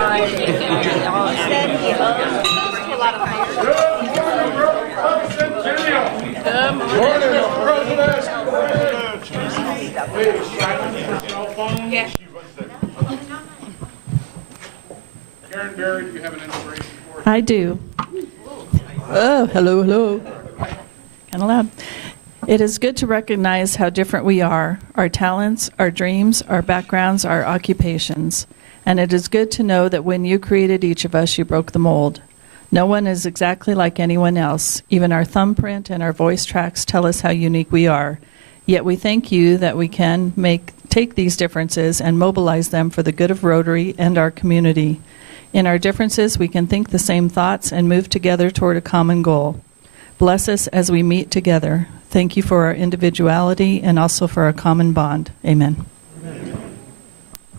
Karen Berry, do you have an inspiration for us? I do. Oh, hello, hello. Kind of loud. It is good to recognize how different we are, our talents, our dreams, our backgrounds, our occupations. And it is good to know that when you created each of us, you broke the mold. No one is exactly like anyone else. Even our thumbprint and our voice tracks tell us how unique we are. Yet we thank you that we can take these differences and mobilize them for the good of Rotary and our community. In our differences, we can think the same thoughts and move together toward a common goal. Bless us as we meet together. Thank you for our individuality and also for our common bond. Amen.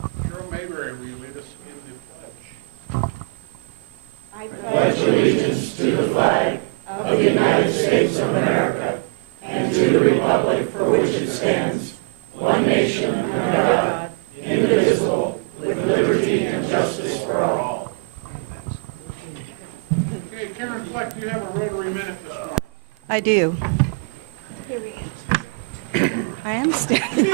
Cheryl Mayberry, will you lead us in the pledge? I pledge allegiance to the flag of the United States of America and to the republic for which it stands, one nation under God, indivisible, with liberty and justice for all. Okay, Karen Fleck, do you have a Rotary Minute this morning? I do. I am standing.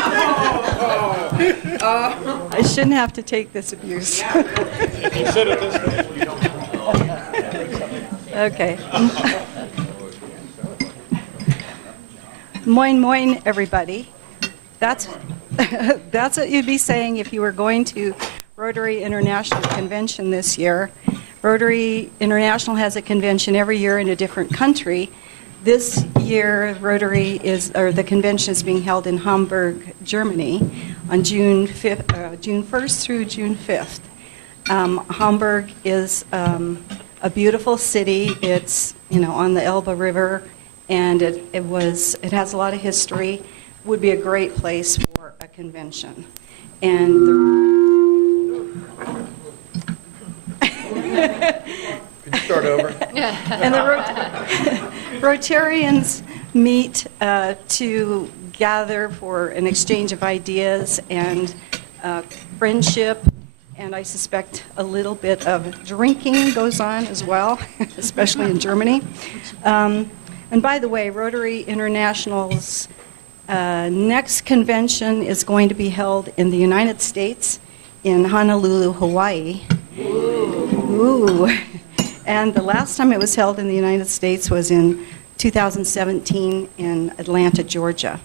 I shouldn't have to take this abuse. Okay. Moin, moin, everybody. That's what you'd be saying if you were going to Rotary International Convention this year. Rotary International has a convention every year in a different country. This year, the convention is being held in Hamburg, Germany, on June 1st through June 5th. Hamburg is a beautiful city. It's on the Elbe River, and it has a lot of history. Would be a great place for a convention. And Could you start over? And the Rotarians meet to gather for an exchange of ideas and friendship, and I suspect a little bit of drinking goes on as well, especially in Germany. And by the way, Rotary International's next convention is going to be held in the United States in Honolulu, Hawaii. Ooh. And the last time it was held in the United States was in 2017 in Atlanta, Georgia.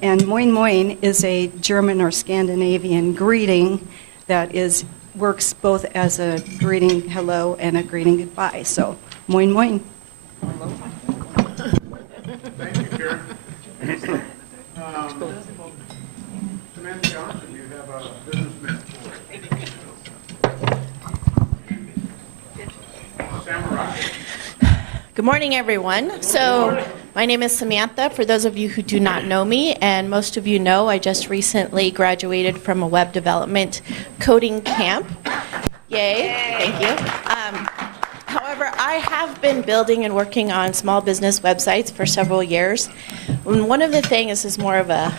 And moin moin is a German or Scandinavian greeting that works both as a greeting hello and a greeting goodbye. So moin moin. Thank you, Karen. Samantha Johnson, you have a business minute for us. Samurai. Good morning, everyone. So my name is Samantha, for those of you who do not know me, and most of you know I just recently graduated from a web development coding camp. Yay. Thank you. However, I have been building and working on small business websites for several years. And one of the things is more of a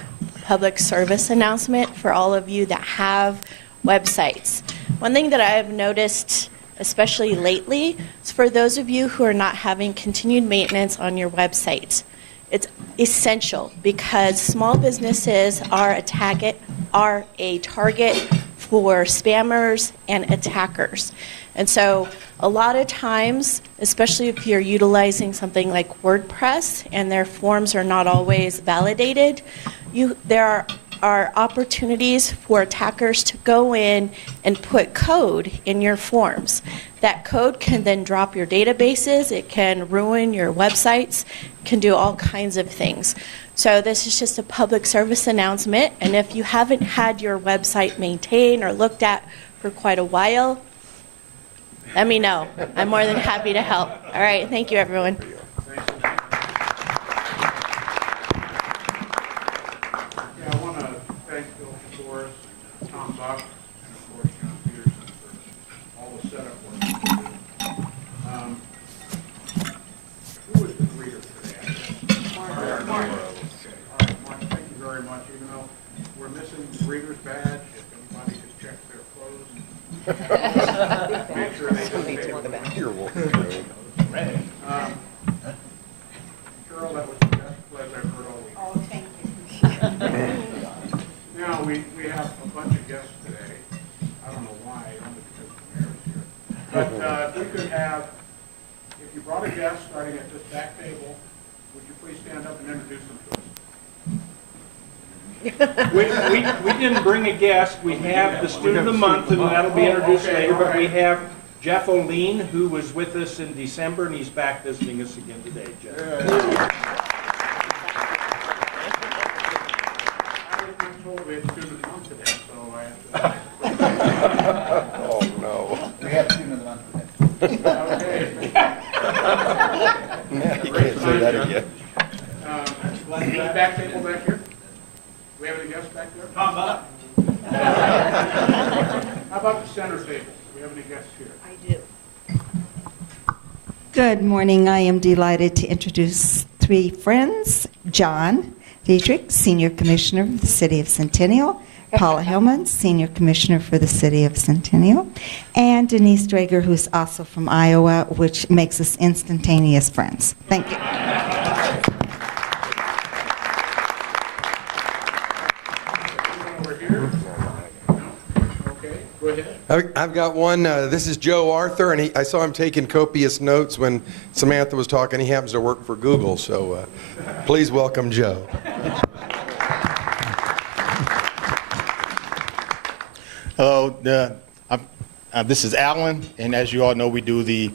public service announcement for all of you that have websites. One thing that I have noticed, especially lately, is for those of you who are not having continued maintenance on your website. It's essential because small businesses are a target for spammers and attackers. And so a lot of times, especially if you're utilizing something like WordPress and their forms are not always validated, there are opportunities for attackers to go in and put code in your forms. That code can then drop your databases, it can ruin your websites, can do all kinds of things. So this is just a public service announcement, and if you haven't had your website maintained or looked at for quite a while, let me know. I'm more than happy to help. All right, thank you, everyone. Make sure they don't pay. Carol, that was the best pledge I've heard all week. Oh, thank you. Now, we have a bunch of guests today. I don't know why, only because the mayor's here. But if we could have, if you brought a guest starting at this back table, would you please stand up and introduce them to us? We didn't bring a guest. We have the student of the month, and that'll be introduced later. But we have Jeff O'Lean, who was with us in December, and he's back visiting us again today. Jeff. I was told we had student of the month today, so I have to. Oh, no. We have student of the month today. Okay. Yeah, you can't say that again. Back table back here? We have any guests back there? Tom up. How about the center table? Do we have any guests here? I do. Good morning. I am delighted to introduce three friends. John Dietrich, Senior Commissioner for the City of Centennial. Paula Hillman, Senior Commissioner for the City of Centennial. And Denise Drager, who's also from Iowa, which makes us instantaneous friends. Thank you. Over here? No? Okay, go ahead. I've got one. This is Joe Arthur, and I saw him taking copious notes when Samantha was talking. He happens to work for Google, so please welcome Joe. Hello, this is Alan, and as you all know, we do the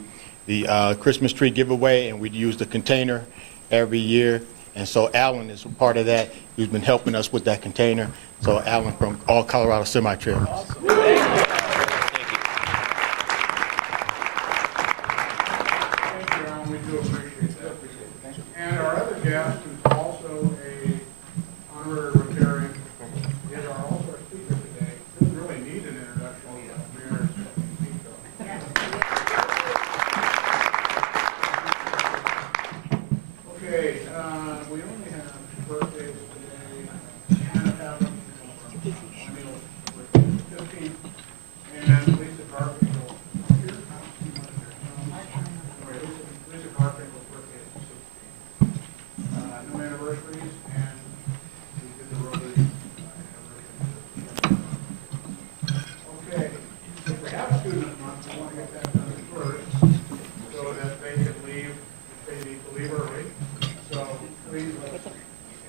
Christmas tree giveaway, and we use the container every year. And so Alan is a part of that. He's been helping us with that container. So Alan from All Colorado Semi-Trailers. Thank you, Alan. We do appreciate that. And our other guest, who's also a honorary Rotarian, is our also our speaker today. Doesn't really need an introduction. Mayor Piko. Okay, we only have birthdays today. Hannah Pavin, Emil, 15th, and Lisa Carpenter. Lisa Carpenter's birthday is 16th. No anniversaries, and we did the Rotary anniversary. Okay, if we have a student month, we want to get that done first, so that they can leave if they need to leave early. So please,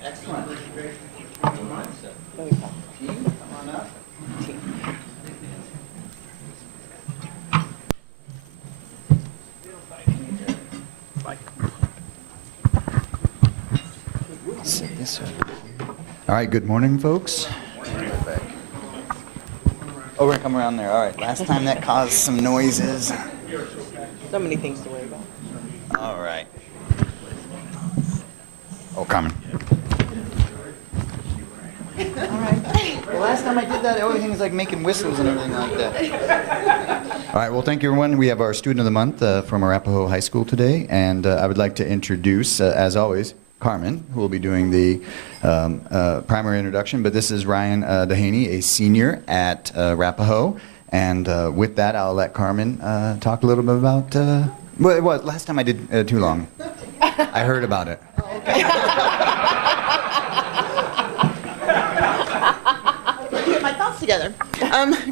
excellent presentation for the student month. Team, come on up. All right, good morning, folks. Oh, we're going to come around there. All right, last time that caused some noises. So many things to worry about. All right. Oh, Carmen. All right. Well, last time I did that, everything was like making whistles and everything like that. All right, well, thank you, everyone. We have our Student of the Month from Arapahoe High School today, and I would like to introduce, as always, Carmen, who will be doing the primary introduction, but this is Ryan Dehaney, a senior at Arapahoe, and with that, I'll let Carmen talk a little bit about, well, it was, last time I did too long. I heard about it. Okay. Get my thoughts together.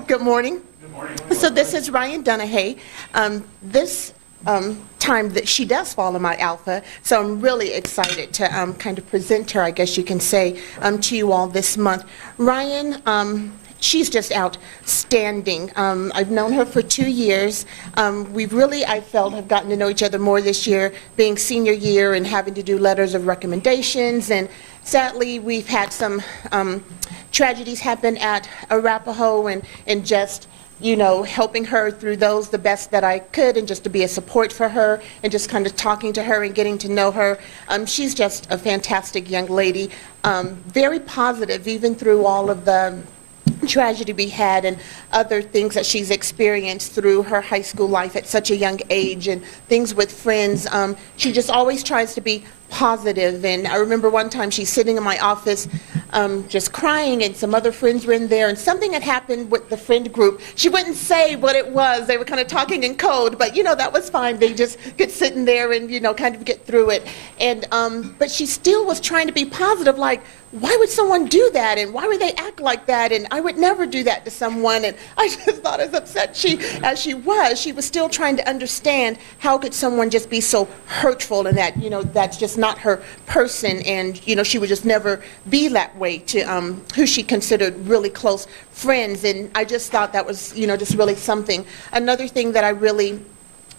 Good morning. Good morning. So this is Ryan Dunahey. This time that she does fall in my alpha, so I'm really excited to kind of present her, I guess you can say, to you all this month. Ryan, she's just outstanding. I've known her for 2 years. We really, I felt, have gotten to know each other more this year, being senior year and having to do letters of recommendations. And sadly, we've had some tragedies happen at Arapahoe, and just, you know, helping her through those the best that I could, and just to be a support for her, and just kind of talking to her and getting to know her. She's just a fantastic young lady, very positive, even through all of the tragedy we had and other things that she's experienced through her high school life at such a young age, and things with friends. She just always tries to be positive. And I remember one time she's sitting in my office just crying, and some other friends were in there, and something had happened with the friend group. She wouldn't say what it was. They were kind of talking in code, but that was fine. They just could sit in there and kind of get through it. And but she still was trying to be positive, like, why would someone do that, and why would they act like that, and I would never do that to someone. And I just thought, as upset as she was still trying to understand how could someone just be so hurtful, and that that's just not her person, and she would just never be that way to who she considered really close friends. And I just thought that was just really something. Another thing that I really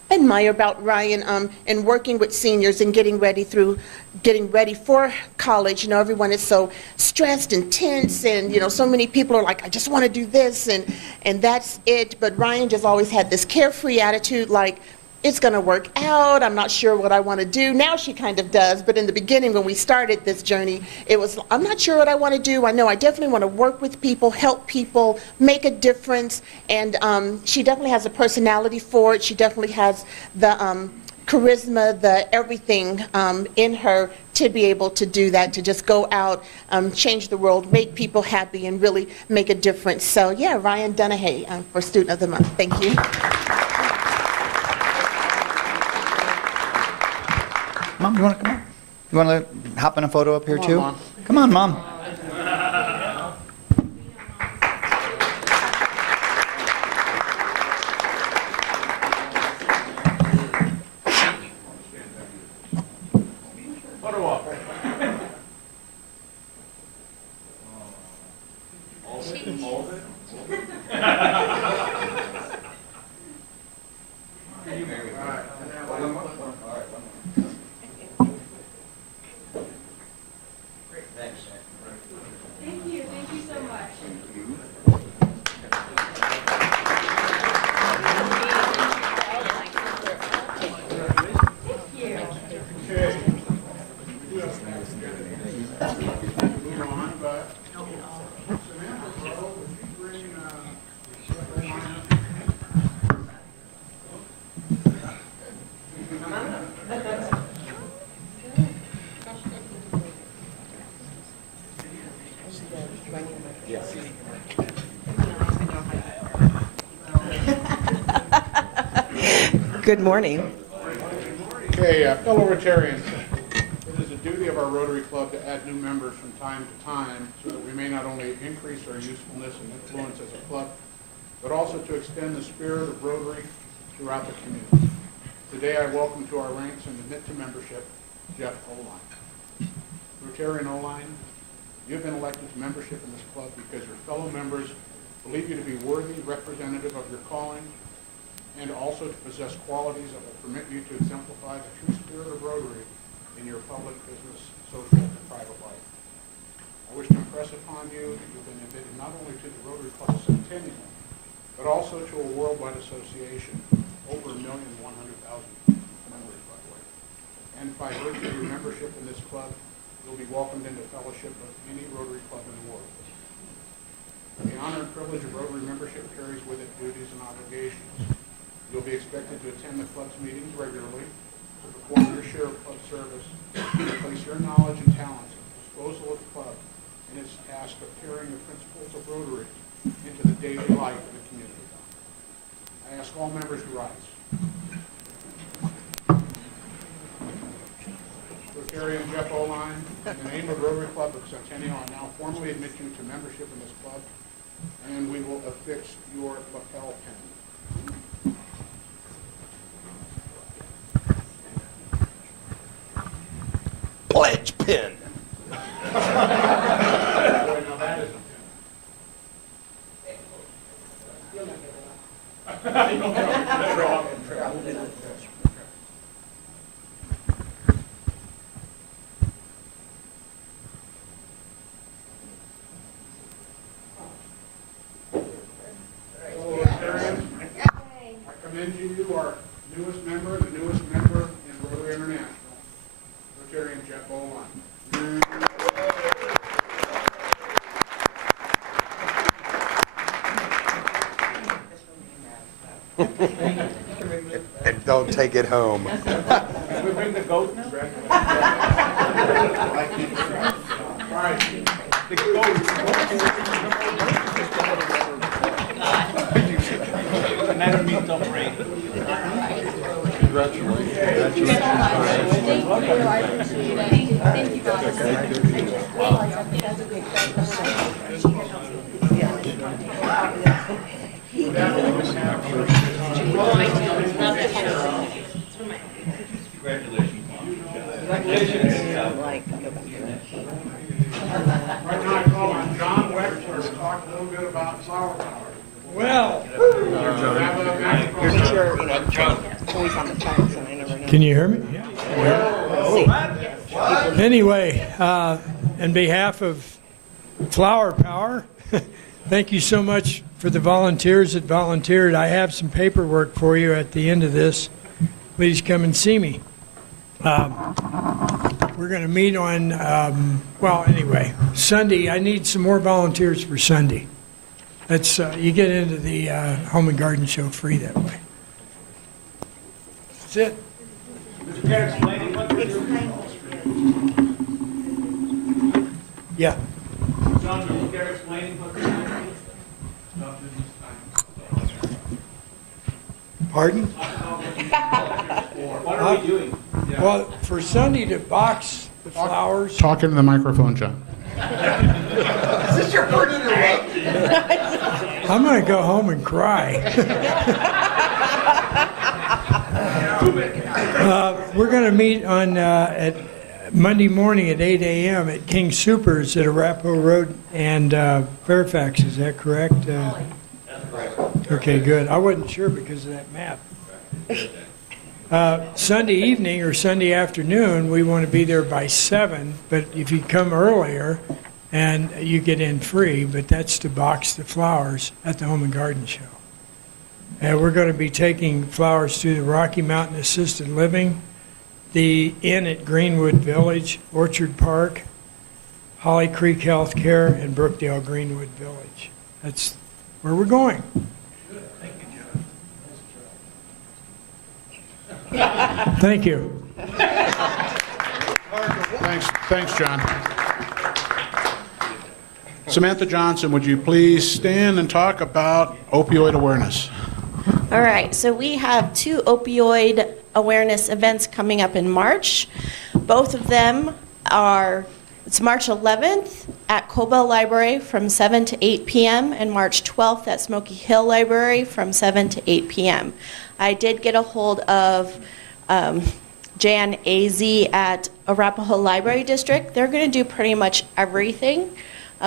admire about Ryan and working with seniors and getting ready for college. Everyone is so stressed and tense, and so many people are like, I just want to do this, and that's it. But Ryan just always had this carefree attitude, like, it's going to work out. I'm not sure what I want to do. Now she kind of does, but in the beginning when we started this journey, it was, I'm not sure what I want to do. I know I definitely want to work with people, help people, make a difference, and she definitely has a personality for it. She definitely has the charisma, the everything in her to be able to do that, to just go out, change the world, make people happy, and really make a difference. So yeah, Ryan Dunahey for Student of the Month. Thank you. Mom, you want to come on? You want to hop in a photo up here too? Mom. Come on, Mom. Photo op. Good morning. Okay, fellow Rotarians, it is the duty of our Rotary Club to add new members from time to time so that we may not only increase our usefulness and influence as a club, but also to extend the spirit of Rotary throughout the community. Today I welcome to our ranks and admit to membership Jeff Oline. Rotarian Oline, you have been elected to membership in this club because your fellow members believe you to be worthy representative of your calling, and also to possess qualities that will permit you to exemplify the true spirit of Rotary in your public, business, social, and private life. I wish to impress upon you that you've been admitted not only to the Rotary Club Centennial, but also to a worldwide association, over 1,100,000 members, by the way. And by virtue of your membership in this club, you'll be welcomed into fellowship of any Rotary Club in the world. The honor and privilege of Rotary membership carries with it duties and obligations. You'll be expected to attend the club's meetings regularly, to perform your share of club service, and to place your knowledge and talents at the disposal of the club in its task of carrying the principles of Rotary into the daily life of the community. I ask all members to rise. Rotarian Jeff Oline, in the name of Rotary Club of Centennial, I now formally admit you to membership in this club, and we will affix your lapel pin. Pledge pin. I commend you, our newest member, the newest member in Rotary International, Rotarian Jeff Oline. And don't take it home. Can we bring the goat now? All right. The goat. Madam Mito Bray. Right now, I call on John Wexler to talk a little bit about flower power. Well, Can can you hear me? Anyway, on behalf of Flower Power, thank you so much for the volunteers that volunteered. I have some paperwork for you at the end of this. Please come and see me. We're going to meet on, anyway, Sunday. I need some more volunteers for Sunday. That's you get into the Home and Garden Show free that way. That's it. Yeah. Pardon? What are we doing? Well, for Sunday to box the flowers. Talk into the microphone, John. Is this your first I'm going to go home and cry. We're going to meet on at Monday morning at 8 a.m. at King Supers at Arapahoe Road and Fairfax. Is that correct? Okay, good. I wasn't sure because of that map. Sunday evening or Sunday afternoon, we want to be there by 7, but if you come earlier, and you get in free, but that's to box the flowers at the Home and Garden Show. And we're going to be taking flowers to the Rocky Mountain Assisted Living, the Inn at Greenwood Village, Orchard Park, Holly Creek Healthcare, and Brookdale Greenwood Village. That's where we're going. Thank you. Thanks, John. Samantha Johnson, would you please stand and talk about opioid awareness? All right, so we have 2 opioid awareness events coming up in March. Both of them are, it's March 11th at Cobell Library from 7 to 8 p.m. and March 12th at Smoky Hill Library from 7 to 8 p.m. I did get a hold of Jan AZ at Arapahoe Library District. They're going to do pretty much everything.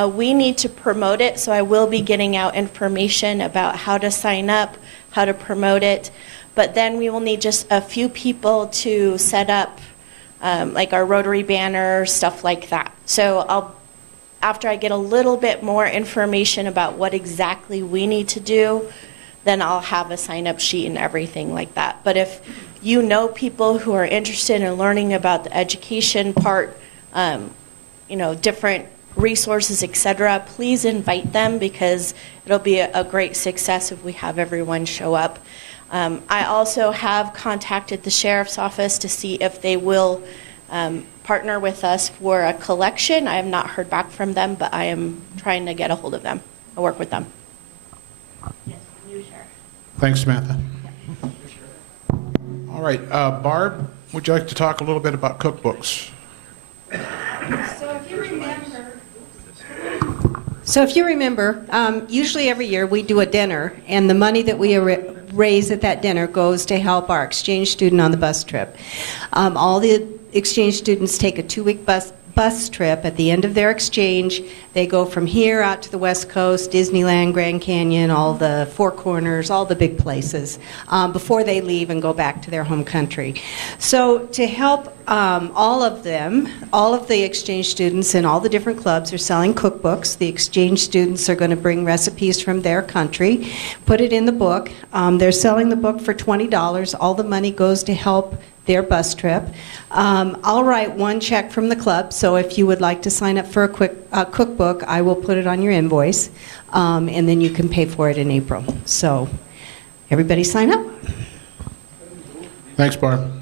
We need to promote it, so I will be getting out information about how to sign up, how to promote it. But then we will need just a few people to set up like our Rotary banner, stuff like that. So after I get a little bit more information about what exactly we need to do, then I'll have a sign-up sheet and everything like that. But if you know people who are interested in learning about the education part, different resources, etc., please invite them because it'll be a great success if we have everyone show up. I also have contacted the Sheriff's Office to see if they will partner with us for a collection. I have not heard back from them, but I am trying to get a hold of them. I'll work with them. Yes, new Sheriff. Thanks, Samantha. All right, Barb, would you like to talk a little bit about cookbooks? So if you remember, usually every year we do a dinner, and the money that we raise at that dinner goes to help our exchange student on the bus trip. All the exchange students take a 2-week bus trip. At the end of their exchange, they go from here out to the West Coast, Disneyland, Grand Canyon, all the Four Corners, all the big places, before they leave and go back to their home country. So to help all of them, all of the exchange students in all the different clubs are selling cookbooks. The exchange students are going to bring recipes from their country, put it in the book. They're selling the book for $20. All the money goes to help their bus trip. I'll write one check from the club, so if you would like to sign up for a cookbook, I will put it on your invoice, and then you can pay for it in April. So everybody sign up. Thanks, Barb.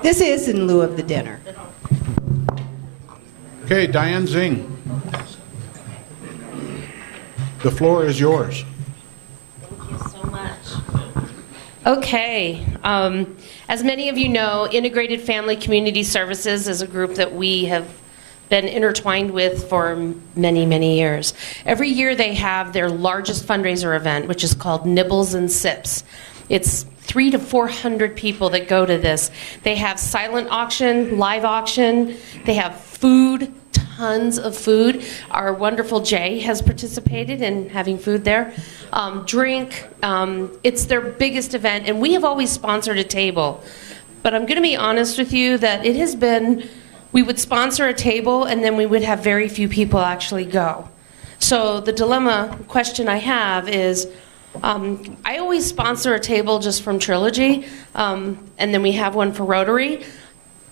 This is in lieu of the dinner. Okay, Diane Zing. The floor is yours. Thank you so much. Okay. As many of you know, Integrated Family Community Services is a group that we have been intertwined with for many, many years. Every year they have their largest fundraiser event, which is called Nibbles and Sips. It's 300 to 400 people that go to this. They have silent auction, live auction. They have food, tons of food. Our wonderful Jay has participated in having food there. Drink. It's their biggest event, and we have always sponsored a table. But I'm going to be honest with you that it has been, we would sponsor a table, and then we would have very few people actually go. So the dilemma question I have is, I always sponsor a table just from Trilogy, and then we have one for Rotary.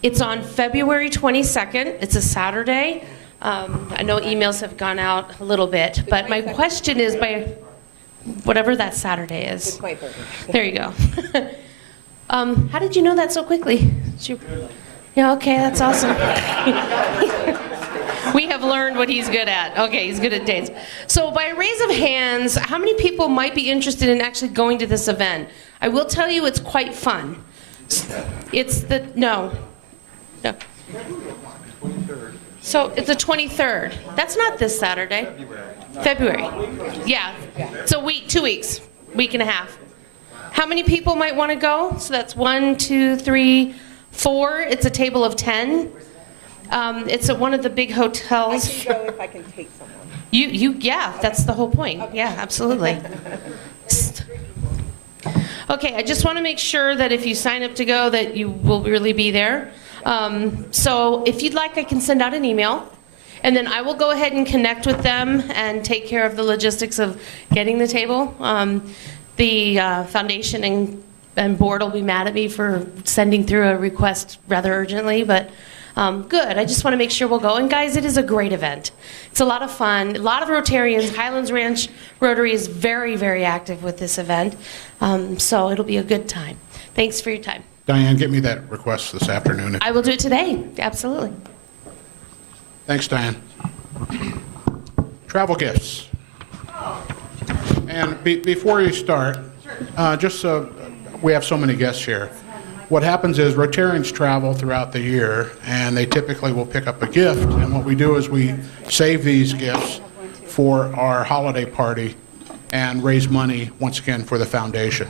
It's on February 22nd. It's a Saturday. I know emails have gone out a little bit, but my question is by whatever that Saturday is. There you go. How did you know that so quickly? Yeah, okay, that's awesome. We have learned what he's good at. Okay, he's good at dates. So by a raise of hands, how many people might be interested in actually going to this event? I will tell you it's quite fun. It's the, no. So it's the 23rd. That's not this Saturday. February. Yeah. So 2 weeks, week and a half. How many people might want to go? So that's 1, 2, 3, 4. It's a table of 10. It's at one of the big hotels. I can go if I can take someone. Yeah, that's the whole point. Okay. Yeah, absolutely. Okay, I just want to make sure that if you sign up to go that you will really be there. So if you'd like, I can send out an email, and then I will go ahead and connect with them and take care of the logistics of getting the table. The foundation and board will be mad at me for sending through a request rather urgently, but good. I just want to make sure we'll go. And guys, it is a great event. It's a lot of fun. A lot of Rotarians. Highlands Ranch Rotary is very, very active with this event. So it'll be a good time. Thanks for your time. Diane, get me that request this afternoon. I will do it today. Absolutely. Thanks, Diane. Travel gifts. And before you start, just so we have so many guests here, what happens is Rotarians travel throughout the year, and they typically will pick up a gift, and what we do is we save these gifts for our holiday party and raise money, once again, for the foundation.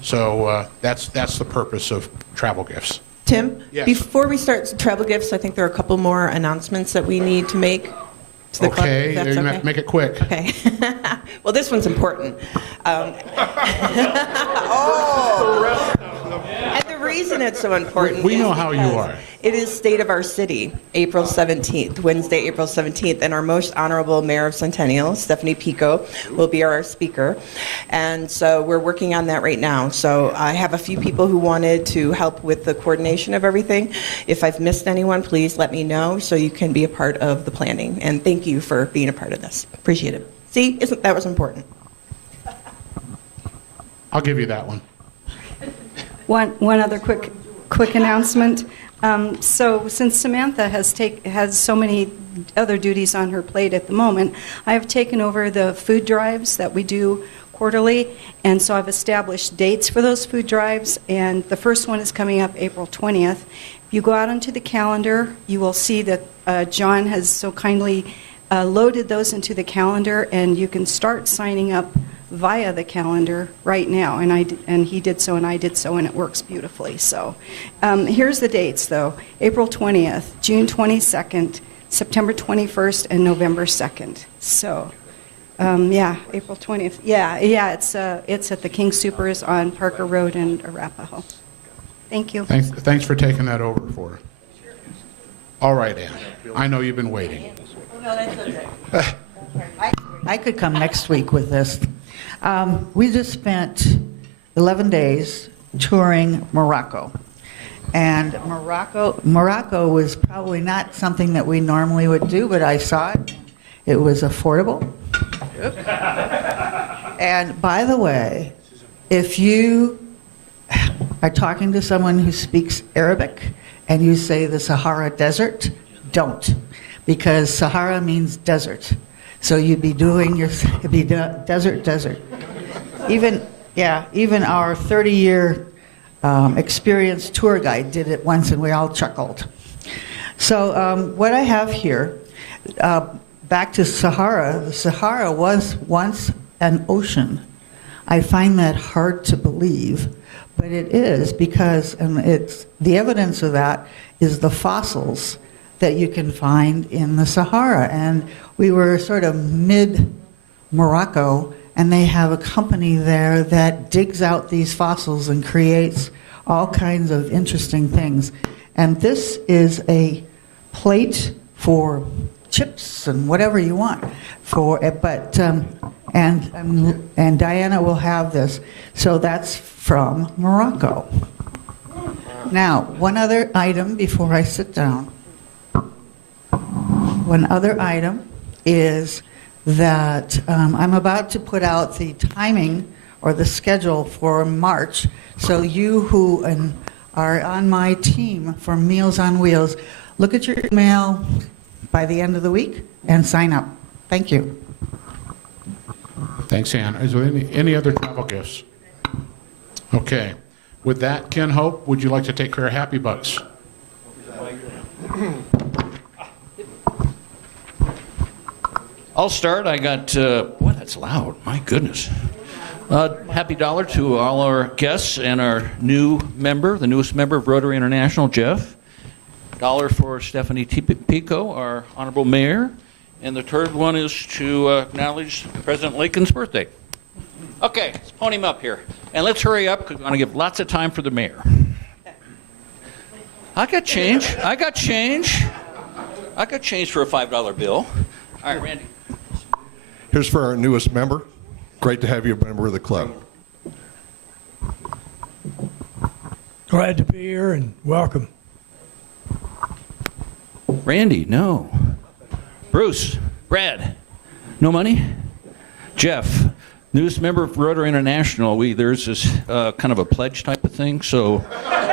So that's the purpose of travel gifts. Tim, Yes. before we start travel gifts, I think there are a couple more announcements that we need to make to the club. Okay, if that's you okay. make it quick. Okay. Well, this one's important. And the reason it's so important We is know how you because are. It is State of Our City, April 17th, Wednesday, April 17th, and our most honorable mayor of Centennial, Stephanie Piko, will be our speaker. And so we're working on that right now. So I have a few people who wanted to help with the coordination of everything. If I've missed anyone, please let me know so you can be a part of the planning. And thank you for being a part of this. Appreciate it. See, that was important. I'll give you that one. One other quick announcement. So since Samantha has so many other duties on her plate at the moment, I have taken over the food drives that we do quarterly, and so I've established dates for those food drives, and the first one is coming up April 20th. If you go out onto the calendar, you will see that John has so kindly loaded those into the calendar, and you can start signing up via the calendar right now, and he did so and I did so, and it works beautifully. So here's the dates, though. April 20th, June 22nd, September 21st, and November 2nd. So April 20th. Yeah, it's at the King Supers on Parker Road in Arapahoe. Thank you. Thanks for taking that over for her. All right, Ann. I know you've been waiting. No, that's okay. I could come next week with this. We just spent 11 days touring Morocco. And Morocco was probably not something that we normally would do, but I saw it. It was affordable. And by the way, if you are talking to someone who speaks Arabic and you say the Sahara Desert, don't, because Sahara means desert. So you'd be doing it'd be desert. Even our 30-year experienced tour guide did it once, and we all chuckled. So what I have here, back to Sahara, the Sahara was once an ocean. I find that hard to believe, but it is, because the evidence of that is the fossils that you can find in the Sahara. And we were sort of mid-Morocco, and they have a company there that digs out these fossils and creates all kinds of interesting things. And this is a plate for chips and whatever you want. And Diana will have this. So that's from Morocco. Now, one other item before I sit down. One other item is that I'm about to put out the timing or the schedule for March. So you who are on my team for Meals on Wheels, look at your email by the end of the week and sign up. Thank you. Thanks, Ann. Is there any other travel gifts? Okay. With that, Ken Hope, would you like to take care of Happy Bucks? I'll start. I got, boy, that's loud. My goodness. Happy dollar to all our guests and our new member, the newest member of Rotary International, Jeff. $1 for Stephanie Piko, our honorable mayor. And the third one is to acknowledge President Lincoln's birthday. Okay, let's pony him up here. And let's hurry up, because we want to give lots of time for the mayor. I got change for a $5 bill. All right, Randy. Here's for our newest member. Great to have you a member of the club. Glad to be here and welcome. Randy, no. Bruce, Brad, no money? Jeff, newest member of Rotary International. There's this kind of a pledge type of thing, so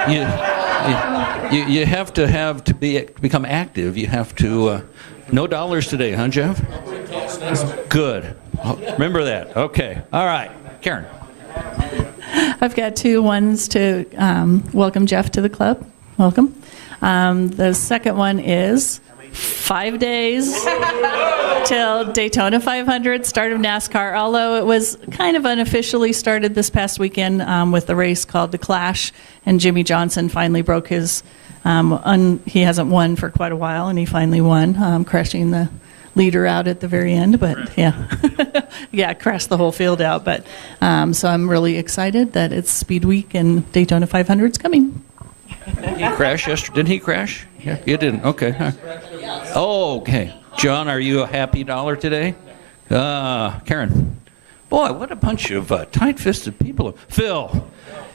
you have to become active. You have to, no dollars today, huh, Jeff? Good. Remember that. Okay. All right. Karen. I've got two ones to welcome Jeff to the club. Welcome. The second one is 5 days till Daytona 500, start of NASCAR, although it was kind of unofficially started this past weekend with the race called The Clash, and Jimmy Johnson finally broke his, he hasn't won for quite a while, and he finally won, crashing the leader out at the very end, but yeah. Yeah, crashed the whole field out, but so I'm really excited that it's Speed Week and Daytona 500's coming. Did he crash yesterday? Didn't he crash? Yeah, you didn't. Okay. Huh. Oh, okay. John, are you a happy dollar today? Karen. Boy, what a bunch of tight-fisted people. Phil,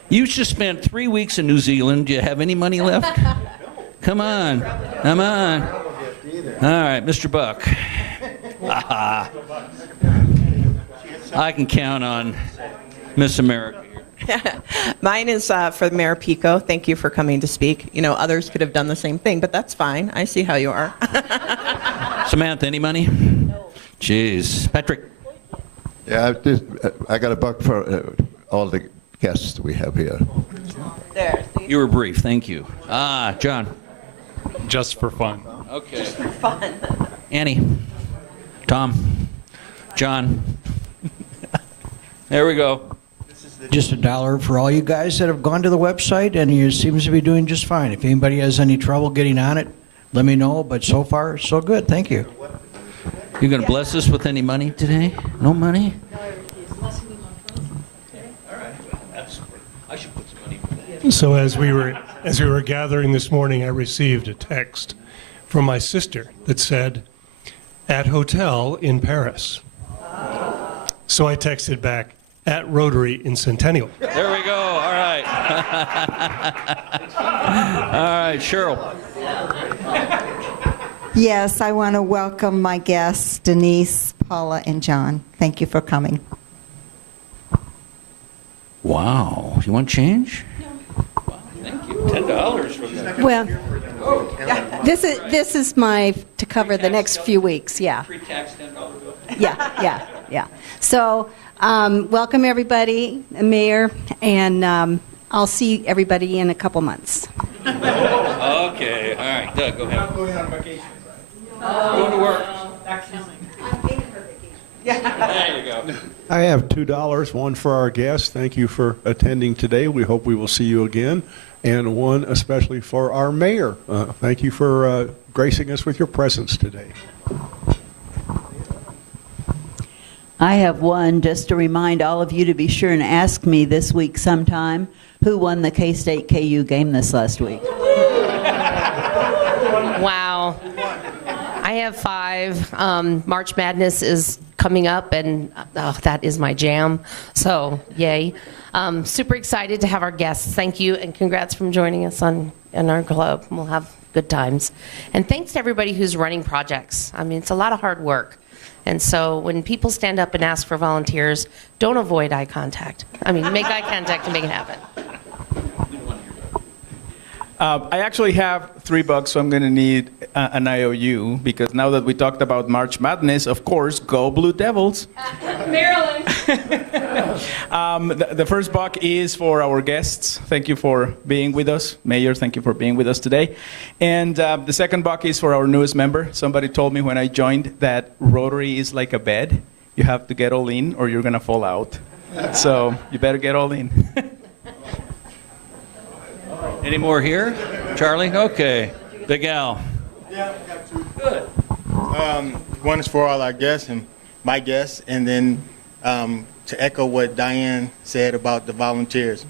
you just spent 3 weeks in New Zealand. Do you have any money left? Come on. Come on. All right, Mr. Buck. I can count on Miss America. Mine is for Mayor Piko. Thank you for coming to speak. You know, others could have done the same thing, but that's fine. I see how you are. Samantha, any money? No. Jeez. Patrick? Yeah, I got $1 for all the guests we have here. There. You were brief. Thank you. John? Just for fun. Okay. Just for fun. Annie? Tom? John? There we go. Just $1 for all you guys that have gone to the website, and you seems to be doing just fine. If anybody has any trouble getting on it, let me know. But so far, so good. Thank you. You going to bless us with any money today? No money? I should put some money for that. So as we were gathering this morning, I received a text from my sister that said, "At hotel in Paris." So I texted back, "At Rotary in Centennial." There we go. All right. All right, Cheryl. Yes, I want to welcome my guests, Denise, Paula, and John. Thank you for coming. Wow. You want change? Wow, thank you. $10 from that. Well, this is my to cover the next few weeks. Yeah. Pre-tax $10 bill. Yeah. So, welcome everybody, Mayor, and I'll see everybody in a couple months. Okay. All right. Doug, go ahead. I'm going on vacation. Going to work. There you go. I have $2, one for our guests. Thank you for attending today. We hope we will see you again. And one especially for our mayor. Thank you for gracing us with your presence today. I have one just to remind all of you to be sure and ask me this week sometime who won the K-State KU game this last week. Wow. I have 5. March Madness is coming up, and that is my jam. So, yay. Super excited to have our guests. Thank you, and congrats from joining us in our club. We'll have good times. And thanks to everybody who's running projects. I mean, it's a lot of hard work. And so when people stand up and ask for volunteers, don't avoid eye contact. I mean, make eye contact and make it happen. I actually have $3, so I'm going to need an IOU, because now that we talked about March Madness, of course, go Blue Devils. Maryland. The first buck is for our guests. Thank you for being with us. Mayor, thank you for being with us today. And the second buck is for our newest member. Somebody told me when I joined that Rotary is like a bed. You have to get all in or you're going to fall out. So you better get all in. Any more here? Charlie? Okay. Big Al. Yeah, I got 2. Good. One is for all our guests and my guests, and then to echo what Diane said about the volunteers.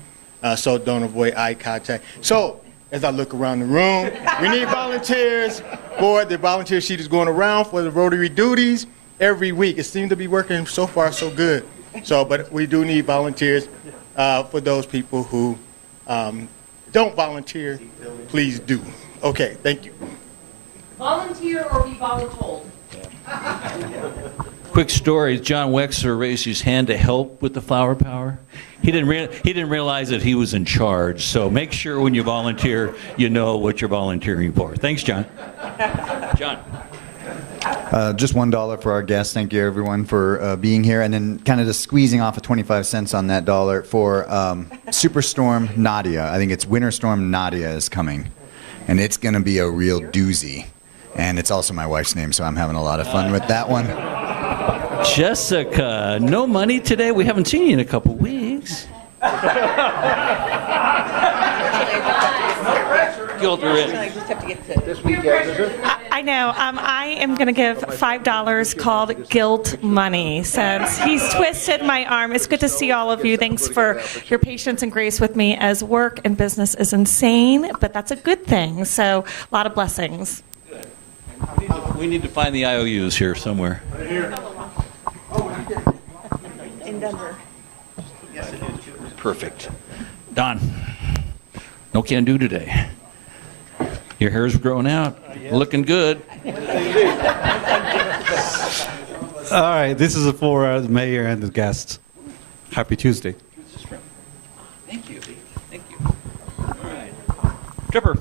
So don't avoid eye contact. So as I look around the room, we need volunteers for the volunteer sheet is going around for the Rotary duties every week. It seems to be working so far so good. So, but we do need volunteers for those people who don't volunteer. Please do. Okay, thank you. Volunteer or be voluntold. Quick story. John Wexler raised his hand to help with the flower power. He didn't realize that he was in charge. So make sure when you volunteer, you know what you're volunteering for. Thanks, John. John. Just $1 for our guests. Thank you, everyone, for being here. And then kind of just squeezing off of 25 cents on that dollar for Superstorm Nadia. I think it's Winter Storm Nadia is coming. And it's going to be a real doozy. And it's also my wife's name, so I'm having a lot of fun with that one. Jessica, no money today? We haven't seen you in a couple weeks. Gilder in. I know. I am going to give $5 called guilt money since he's twisted my arm. It's good to see all of you. Thanks for your patience and grace with me as work and business is insane, but that's a good thing. So a lot of blessings. We need to find the IOUs here somewhere. In Denver. Perfect. Don, no can do today. Your hair's growing out, looking good. All right, this is for the mayor and the guests. Happy Tuesday. Thank you. Thank you. All right. Tripper.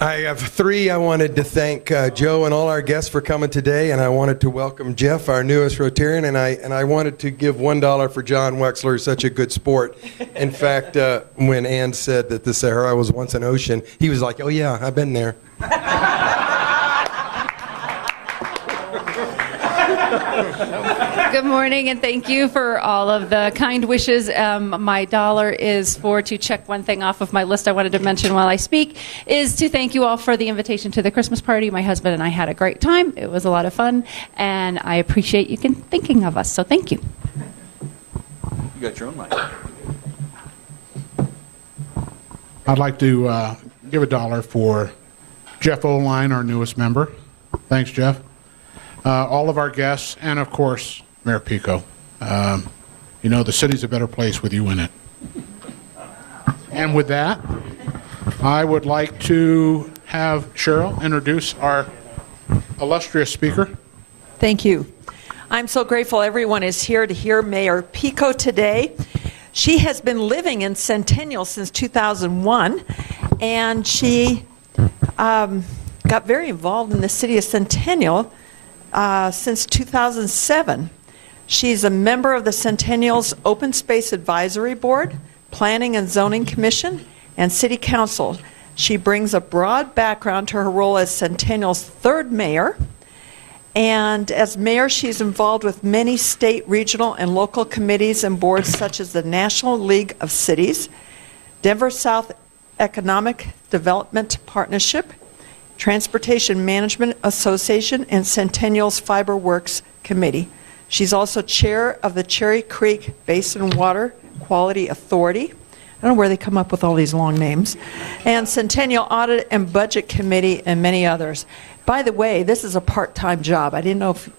I have 3. I wanted to thank Joe and all our guests for coming today, and I wanted to welcome Jeff, our newest Rotarian, and I wanted to give $1 for John Wexler, such a good sport. In fact, when Ann said that the Sahara was once an ocean, he was like, "Oh yeah, I've been there." Good morning, and thank you for all of the kind wishes. My dollar is to check one thing off of my list I wanted to mention while I speak, is to thank you all for the invitation to the Christmas party. My husband and I had a great time. It was a lot of fun, and I appreciate you thinking of us, so thank you. You got your own mic. I'd like to give $1 for Jeff Oline, our newest member. Thanks, Jeff. All of our guests, and of course, Mayor Piko. You know, the city's a better place with you in it. And with that, I would like to have Cheryl introduce our illustrious speaker. Thank you. I'm so grateful everyone is here to hear Mayor Piko today. She has been living in Centennial since 2001, and she got very involved in the city of Centennial since 2007. She's a member of the Centennial's Open Space Advisory Board, Planning and Zoning Commission, and City Council. She brings a broad background to her role as Centennial's third mayor. And as mayor, she's involved with many state, regional, and local committees and boards such as the National League of Cities, Denver South Economic Development Partnership, Transportation Management Association, and Centennial's Fiber Works Committee. She's also chair of the Cherry Creek Basin Water Quality Authority. I don't know where they come up with all these long names. And Centennial Audit and Budget Committee, and many others. By the way, this is a part-time job. I didn't know if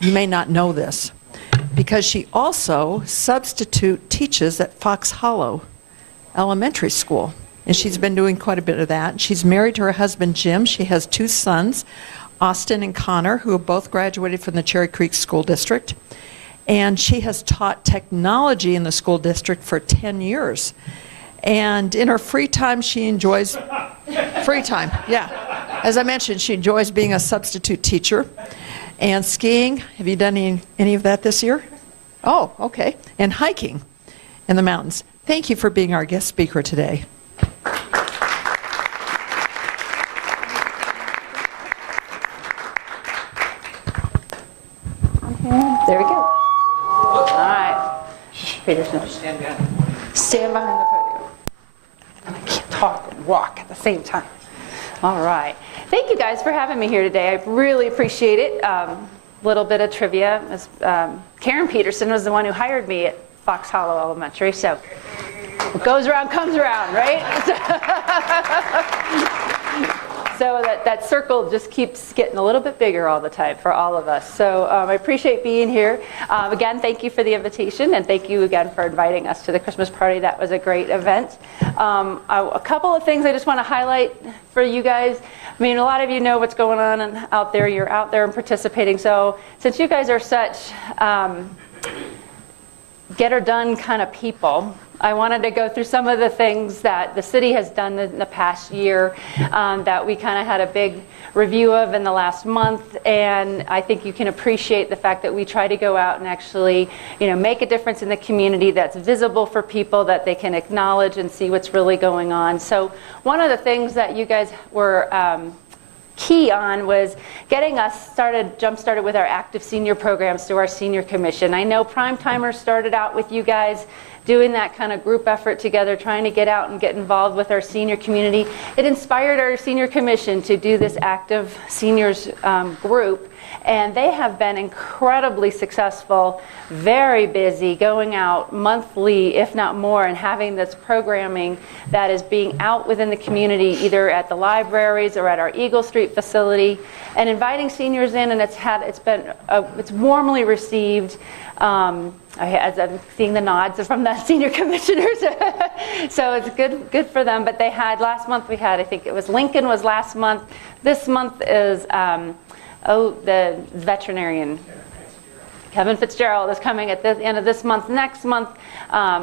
you may not know this, because she also substitute teaches at Fox Hollow Elementary School. And she's been doing quite a bit of that. She's married to her husband, Jim. She has 2 sons, Austin and Connor, who have both graduated from the Cherry Creek School District. And she has taught technology in the school district for 10 years. And in her free time, she enjoys free time, yeah. As I mentioned, she enjoys being a substitute teacher and skiing. Have you done any of that this year? Oh, okay. And hiking in the mountains. Thank you for being our guest speaker today. There we go. All right. Peterson. Stand behind the podium. I can't talk and walk at the same time. All right. Thank you guys for having me here today. I really appreciate it. Little bit of trivia. Karen Peterson was the one who hired me at Fox Hollow Elementary, so what goes around comes around, right? So that circle just keeps getting a little bit bigger all the time for all of us. So I appreciate being here. Again, thank you for the invitation, and thank you again for inviting us to the Christmas party. That was a great event. A couple of things I just want to highlight for you guys. I mean, a lot of you know what's going on and out there. You're out there and participating. So since you guys are such get-her-done kind of people, I wanted to go through some of the things that the city has done in the past year that we kind of had a big review of in the last month, and I think you can appreciate the fact that we try to go out and actually, make a difference in the community that's visible for people, that they can acknowledge and see what's really going on. So one of the things that you guys were key on was getting us jump-started with our active senior programs through our senior commission. I know Prime Timers started out with you guys doing that kind of group effort together, trying to get out and get involved with our senior community. It inspired our senior commission to do this active seniors group, and they have been incredibly successful, very busy, going out monthly, if not more, and having this programming that is being out within the community, either at the libraries or at our Eagle Street facility, and inviting seniors in, and it's warmly received. As I'm seeing the nods from the senior commissioners, so it's good for them. But they had last month. I think it was Lincoln was last month. This month is the veterinarian. Kevin Fitzgerald is coming at the end of this month. Next month,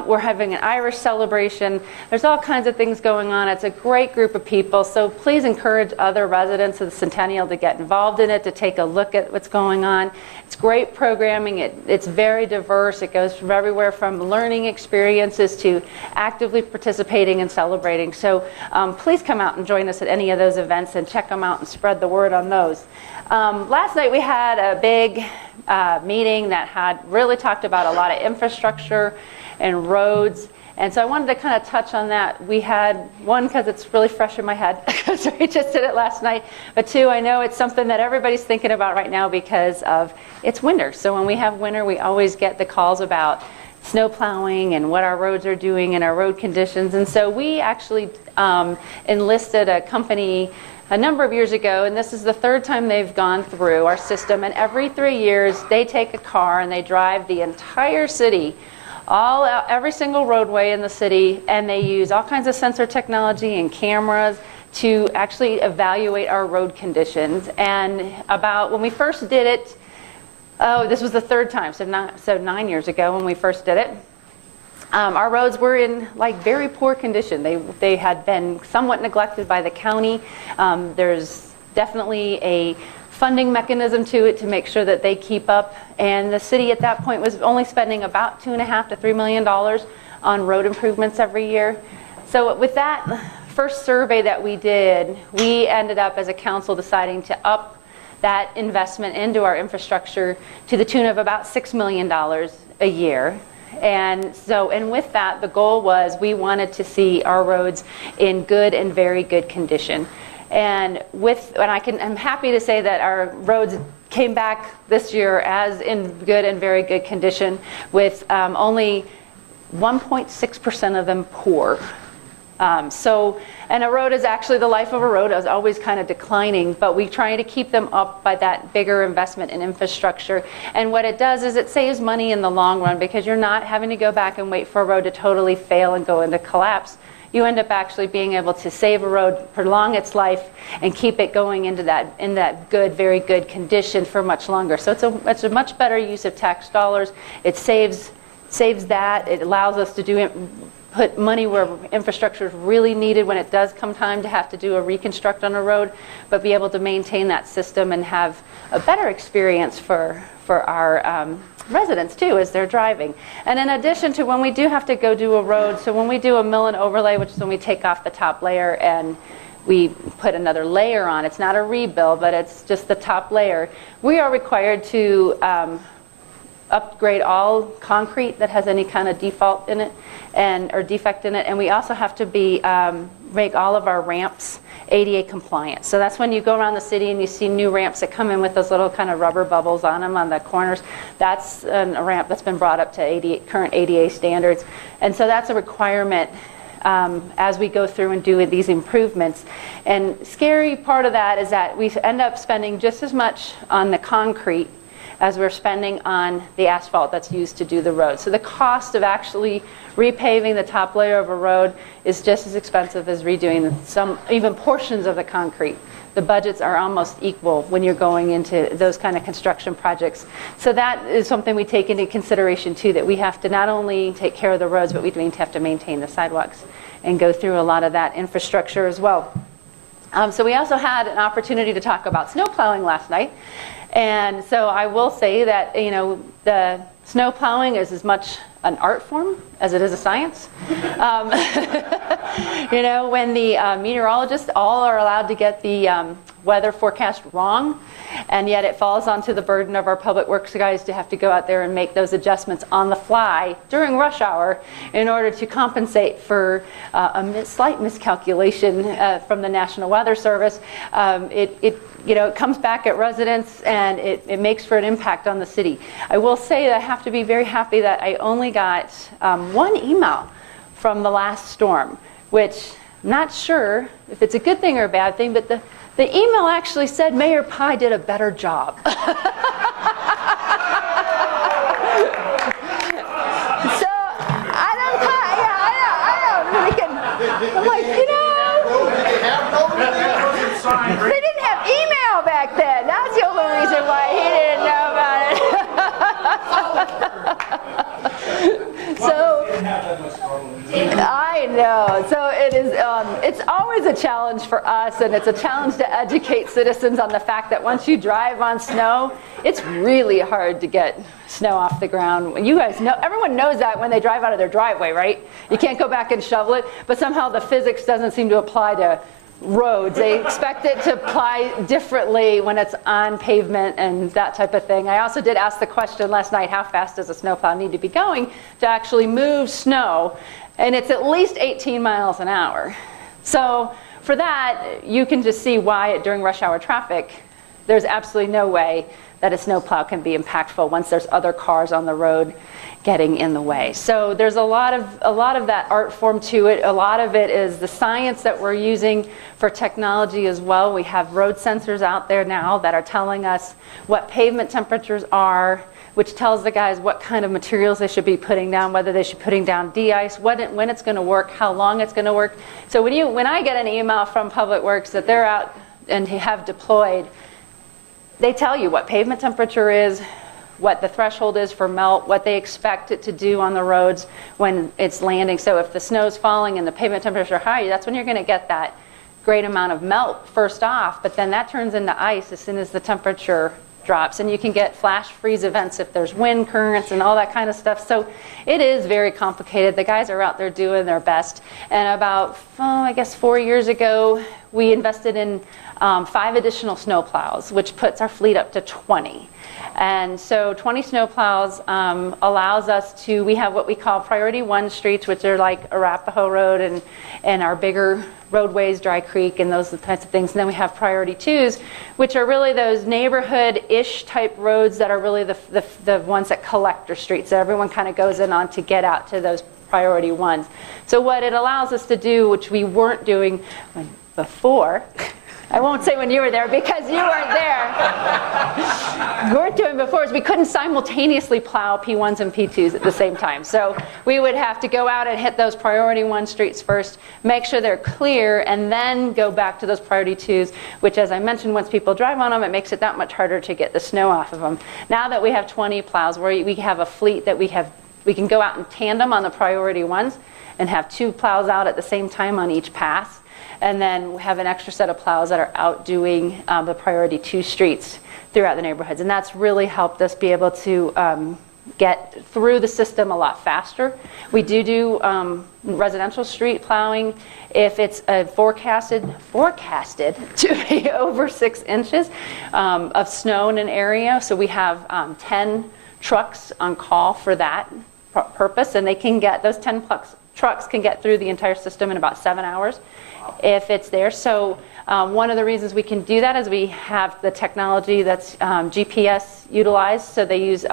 we're having an Irish celebration. There's all kinds of things going on. It's a great group of people, so please encourage other residents of the Centennial to get involved in it, to take a look at what's going on. It's great programming. It's very diverse. It goes from everywhere from learning experiences to actively participating and celebrating. So please come out and join us at any of those events and check them out and spread the word on those. Last night we had a big meeting that had really talked about a lot of infrastructure and roads, and so I wanted to kind of touch on that. We had one, because it's really fresh in my head because we just did it last night, but two, I know it's something that everybody's thinking about right now because of it's winter. So when we have winter, we always get the calls about snow plowing and what our roads are doing and our road conditions, and so we actually enlisted a company a number of years ago, and this is the third time they've gone through our system, and every 3 years they take a car and they drive the entire city, every single roadway in the city, and they use all kinds of sensor technology and cameras to actually evaluate our road conditions. And when we first did it, this was the third time, so 9 years ago when we first did it. Our roads were in like very poor condition. They had been somewhat neglected by the county. There's definitely a funding mechanism to it to make sure that they keep up. And the city at that point was only spending about $2.5 to $3 million on road improvements every year. So with that first survey that we did, we ended up as a council deciding to up that investment into our infrastructure to the tune of about $6 million a year. And with that, the goal was we wanted to see our roads in good and very good condition. I'm happy to say that our roads came back this year as in good and very good condition, with only 1.6% of them poor. And a road is actually the life of a road. It was always kind of declining, but we try to keep them up by that bigger investment in infrastructure. And what it does is it saves money in the long run, because you're not having to go back and wait for a road to totally fail and go into collapse. You end up actually being able to save a road, prolong its life, and keep it going in that good, very good condition for much longer. So it's a much better use of tax dollars. It saves that. It allows us to put money where infrastructure is really needed when it does come time to have to do a reconstruct on a road, but be able to maintain that system and have a better experience for our residents too as they're driving. And in addition to when we do have to go do a road, so when we do a mill and overlay, which is when we take off the top layer and we put another layer on, it's not a rebuild, but it's just the top layer, we are required to upgrade all concrete that has any kind of default in it or defect in it, and we also have to make all of our ramps ADA compliant. So that's when you go around the city and you see new ramps that come in with those little kind of rubber bubbles on them on the corners. That's a ramp that's been brought up to current ADA standards, and so that's a requirement as we go through and do these improvements. And scary part of that is that we end up spending just as much on the concrete as we're spending on the asphalt that's used to do the road. So the cost of actually repaving the top layer of a road is just as expensive as redoing even portions of the concrete. The budgets are almost equal when you're going into those kind of construction projects. So that is something we take into consideration too, that we have to not only take care of the roads, but we have to maintain the sidewalks and go through a lot of that infrastructure as well. So we also had an opportunity to talk about snow plowing last night. And so I will say that, the snow plowing is as much an art form as it is a science. When the meteorologists all are allowed to get the weather forecast wrong, and yet it falls onto the burden of our public works guys to have to go out there and make those adjustments on the fly during rush hour in order to compensate for a slight miscalculation from the National Weather Service. It comes back at residents, and it makes for an impact on the city. I will say that I have to be very happy that I only got one email from the last storm, which I'm not sure if it's a good thing or a bad thing, but the email actually said Mayor Pye did a better job. So I'm like, they didn't have email back then. That's the only reason why he didn't know about it. So I know. So it is. It's always a challenge for us, and it's a challenge to educate citizens on the fact that once you drive on snow, it's really hard to get snow off the ground. You guys know, everyone knows that when they drive out of their driveway, right? You can't go back and shovel it, but somehow the physics doesn't seem to apply to roads. They expect it to apply differently when it's on pavement and that type of thing. I also did ask the question last night, how fast does a snowplow need to be going to actually move snow? And it's at least 18 miles an hour. So for that, you can just see why during rush hour traffic, there's absolutely no way that a snowplow can be impactful once there's other cars on the road getting in the way. So there's a lot of that art form to it. A lot of it is the science that we're using for technology as well. We have road sensors out there now that are telling us what pavement temperatures are, which tells the guys what kind of materials they should be putting down, whether they should be putting down de-ice, when it's going to work, how long it's going to work. So when I get an email from Public Works that they're out and have deployed, they tell you what pavement temperature is, what the threshold is for melt, what they expect it to do on the roads when it's landing. So if the snow's falling and the pavement temperatures are high, that's when you're going to get that great amount of melt first off, but then that turns into ice as soon as the temperature drops, and you can get flash freeze events if there's wind currents and all that kind of stuff. So it is very complicated. The guys are out there doing their best. And about, I guess 4 years ago, we invested in 5 additional snowplows, which puts our fleet up to 20. And so 20 snowplows allows us to, we have what we call priority 1 streets, which are like Arapahoe Road and our bigger roadways, Dry Creek, and those types of things. And then we have priority 2s, which are really those neighborhood-ish type roads that are really the ones that collector streets. So everyone kind of goes in on to get out to those priority 1s. So what it allows us to do, which we weren't doing before, I won't say when you were there because you weren't there. We weren't doing before is we couldn't simultaneously plow P1s and P2s at the same time. So we would have to go out and hit those priority 1 streets first, make sure they're clear, and then go back to those priority 2s, which, as I mentioned, once people drive on them, it makes it that much harder to get the snow off of them. Now that we have 20 plows, where we have a fleet that we can go out in tandem on the priority 1s and have 2 plows out at the same time on each pass. And then we have an extra set of plows that are out doing the priority 2 streets throughout the neighborhoods. And that's really helped us be able to get through the system a lot faster. We do residential street plowing if it's forecasted to be over 6 inches of snow in an area. So we have 10 trucks on call for that purpose, and they can get, those 10 trucks can get through the entire system in about 7 hours. If it's there. So one of the reasons we can do that is we have the technology that's GPS utilized. So they use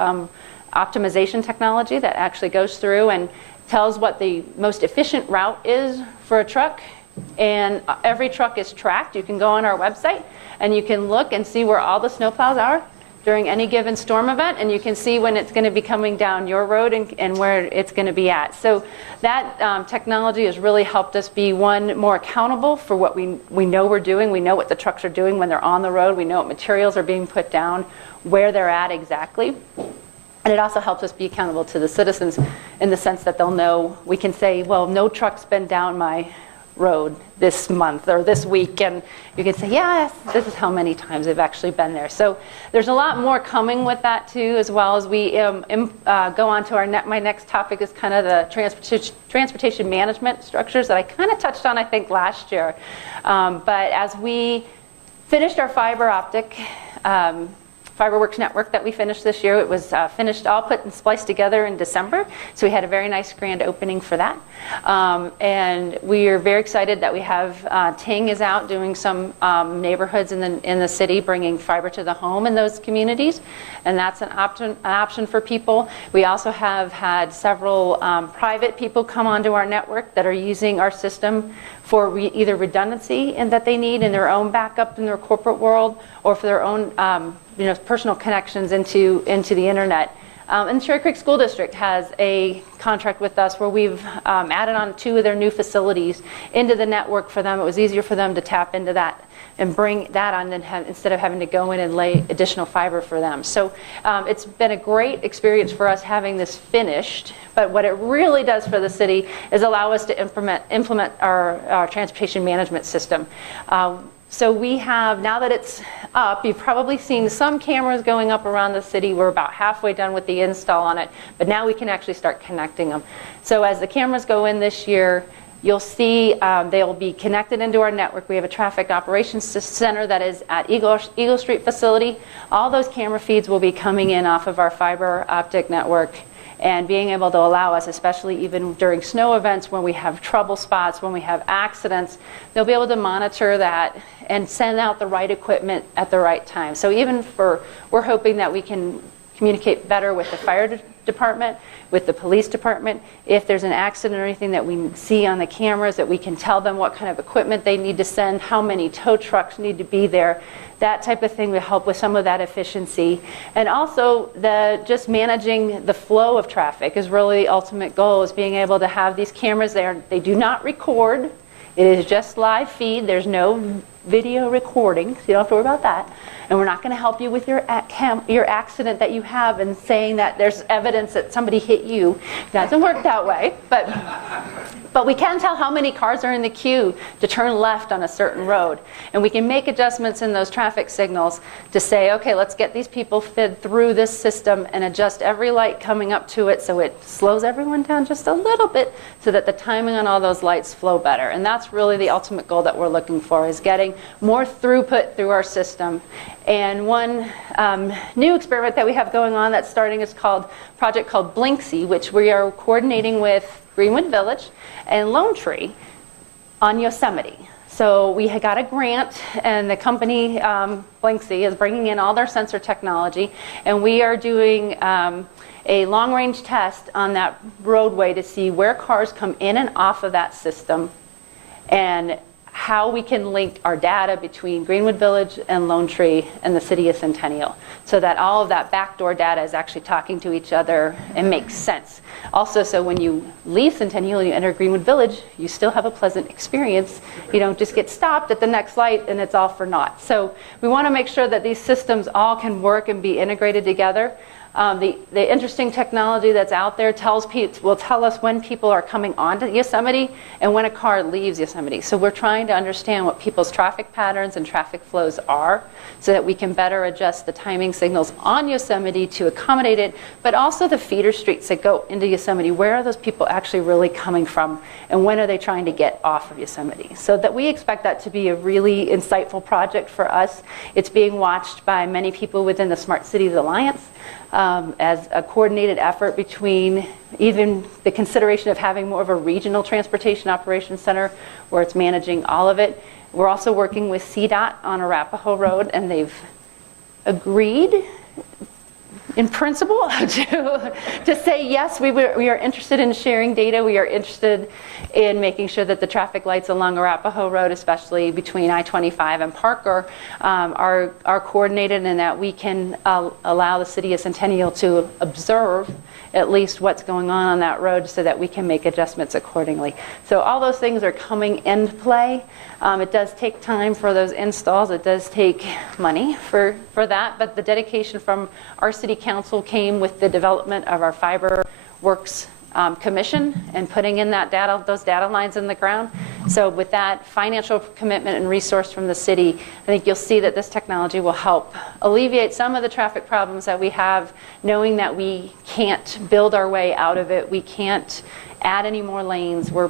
optimization technology that actually goes through and tells what the most efficient route is for a truck. And every truck is tracked. You can go on our website and you can look and see where all the snowplows are during any given storm event, and you can see when it's going to be coming down your road and where it's going to be at. So that technology has really helped us be, one, more accountable for what we know we're doing. We know what the trucks are doing when they're on the road. We know what materials are being put down, where they're at exactly. And it also helps us be accountable to the citizens in the sense that they'll know, we can say, well, no truck's been down my road this month or this week, and you can say, yes, this is how many times they've actually been there. So there's a lot more coming with that too, as well as we go on to my next topic is kind of the transportation management structures that I kind of touched on, I think, last year. But as we finished our fiber optic FiberWorks network that we finished this year. It was finished, all put and spliced together in December. So we had a very nice grand opening for that. And we are very excited that we have Ting is out doing some neighborhoods in the city, bringing fiber to the home in those communities. And that's an option for people. We also have had several private people come onto our network that are using our system for either redundancy and that they need in their own backup in their corporate world, or for their own personal connections into the internet. And Cherry Creek School District has a contract with us where we've added on 2 of their new facilities into the network for them. It was easier for them to tap into that and bring that on instead of having to go in and lay additional fiber for them. So it's been a great experience for us having this finished. But what it really does for the city is allow us to implement our transportation management system. So we have, now that it's up, you've probably seen some cameras going up around the city. We're about halfway done with the install on it, but now we can actually start connecting them. So as the cameras go in this year, you'll see they'll be connected into our network. We have a traffic operations center that is at Eagle Street facility. All those camera feeds will be coming in off of our fiber optic network and being able to allow us, especially even during snow events when we have trouble spots, when we have accidents, they'll be able to monitor that and send out the right equipment at the right time. So we're hoping that we can communicate better with the fire department, with the police department. If there's an accident or anything that we see on the cameras, that we can tell them what kind of equipment they need to send, how many tow trucks need to be there. That type of thing will help with some of that efficiency. And also just managing the flow of traffic is really the ultimate goal, is being able to have these cameras there. They do not record. It is just live feed. There's no video recording, so you don't have to worry about that. And we're not going to help you with your accident that you have and saying that there's evidence that somebody hit you. It doesn't work that way. But we can tell how many cars are in the queue to turn left on a certain road. And we can make adjustments in those traffic signals to say, okay, let's get these people fed through this system and adjust every light coming up to it so it slows everyone down just a little bit so that the timing on all those lights flow better. And that's really the ultimate goal that we're looking for, is getting more throughput through our system. And one new experiment that we have going on that's starting is called project called Blinksy, which we are coordinating with Greenwood Village and Lone Tree on Yosemite. So we had got a grant, and the company Blinksy is bringing in all their sensor technology, and we are doing a long-range test on that roadway to see where cars come in and off of that system, and how we can link our data between Greenwood Village and Lone Tree and the city of Centennial, so that all of that backdoor data is actually talking to each other and makes sense. Also, so when you leave Centennial and you enter Greenwood Village, you still have a pleasant experience. You don't just get stopped at the next light and it's all for naught. So we want to make sure that these systems all can work and be integrated together. The interesting technology that's out there will tell us when people are coming onto Yosemite and when a car leaves Yosemite. So we're trying to understand what people's traffic patterns and traffic flows are so that we can better adjust the timing signals on Yosemite to accommodate it, but also the feeder streets that go into Yosemite. Where are those people actually really coming from, and when are they trying to get off of Yosemite? So that we expect that to be a really insightful project for us. It's being watched by many people within the Smart Cities Alliance. As a coordinated effort between even the consideration of having more of a regional transportation operations center where it's managing all of it. We're also working with CDOT on Arapahoe Road, and they've agreed in principle to say yes, we are interested in sharing data. We are interested in making sure that the traffic lights along Arapahoe Road, especially between I-25 and Parker, are coordinated, and that we can allow the city of Centennial to observe at least what's going on that road so that we can make adjustments accordingly. So all those things are coming into play. It does take time for those installs. It does take money for that, but the dedication from our city council came with the development of our Fiber Works commission and putting in those data lines in the ground. So with that financial commitment and resource from the city, I think you'll see that this technology will help alleviate some of the traffic problems that we have, knowing that we can't build our way out of it. We can't add any more lanes. Our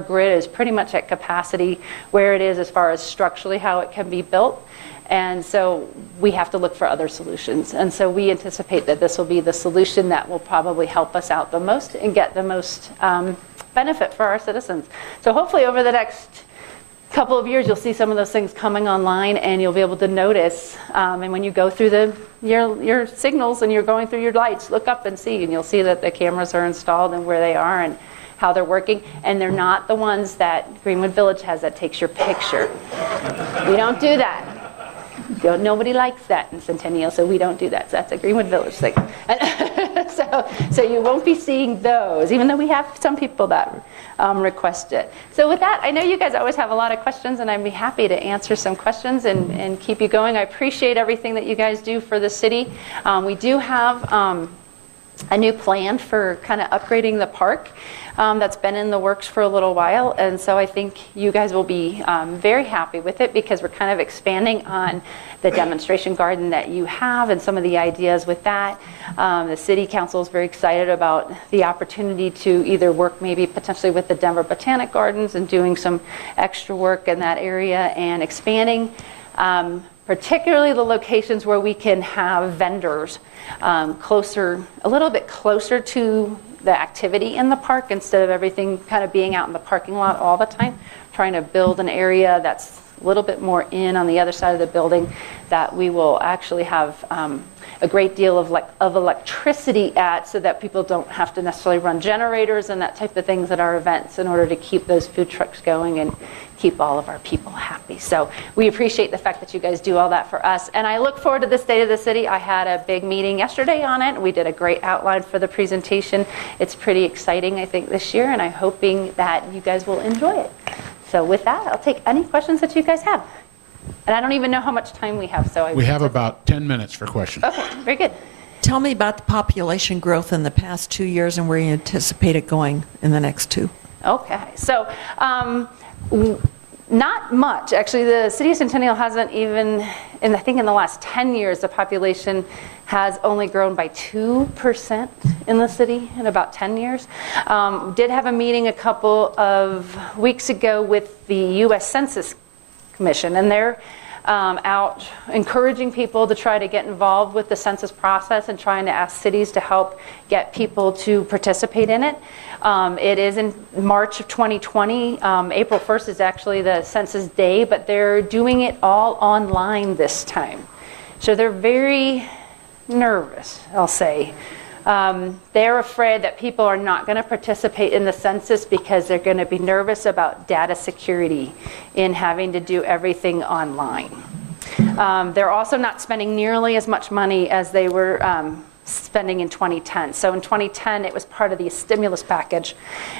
grid is pretty much at capacity where it is as far as structurally how it can be built. And so we have to look for other solutions. And so we anticipate that this will be the solution that will probably help us out the most and get the most benefit for our citizens. So hopefully over the next couple of years, you'll see some of those things coming online, and you'll be able to notice. And when you go through your signals and you're going through your lights, look up and see, and you'll see that the cameras are installed and where they are and how they're working. And they're not the ones that Greenwood Village has that takes your picture. We don't do that. Nobody likes that in Centennial, so we don't do that. So that's a Greenwood Village thing. So you won't be seeing those, even though we have some people that request it. So with that, I know you guys always have a lot of questions, and I'd be happy to answer some questions and keep you going. I appreciate everything that you guys do for the city. We do have a new plan for kind of upgrading the park that's been in the works for a little while, and so I think you guys will be very happy with it, because we're kind of expanding on the demonstration garden that you have and some of the ideas with that. The city council is very excited about the opportunity to either work maybe potentially with the Denver Botanic Gardens and doing some extra work in that area and expanding particularly the locations where we can have vendors a little bit closer to the activity in the park, instead of everything kind of being out in the parking lot all the time. Trying to build an area that's a little bit more on the other side of the building that we will actually have a great deal of electricity at, so that people don't have to necessarily run generators and that type of things at our events in order to keep those food trucks going and keep all of our people happy. So we appreciate the fact that you guys do all that for us. And I look forward to the State of the City. I had a big meeting yesterday on it. We did a great outline for the presentation. It's pretty exciting, I think, this year, and I'm hoping that you guys will enjoy it. So with that, I'll take any questions that you guys have. And I don't even know how much time we have, so We have about 10 minutes for questions. Okay, very good. Tell me about the population growth in the past 2 years and where you anticipate it going in the next 2. Okay, so not much. Actually, the city of Centennial hasn't even, I think in the last 10 years, the population has only grown by 2% in the city in about 10 years. Did have a meeting a couple of weeks ago with the U.S. Census Commission, and they're out encouraging people to try to get involved with the census process and trying to ask cities to help get people to participate in it. It is in March of 2020. April 1st is actually the census day, but they're doing it all online this time. So they're very nervous, I'll say. They're afraid that people are not going to participate in the census because they're going to be nervous about data security in having to do everything online. They're also not spending nearly as much money as they were spending in 2010. So in 2010, it was part of the stimulus package,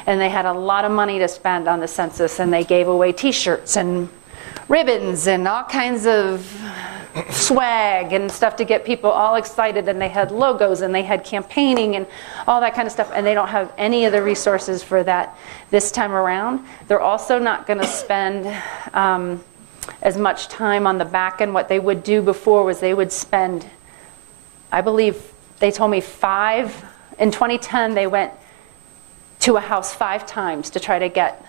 and they had a lot of money to spend on the census, and they gave away T-shirts and ribbons and all kinds of swag and stuff to get people all excited, and they had logos and they had campaigning and all that kind of stuff, and they don't have any of the resources for that this time around. They're also not going to spend as much time on the back end. What they would do before was they would spend, I believe they told me in 2010 they went to a house 5 times to try to get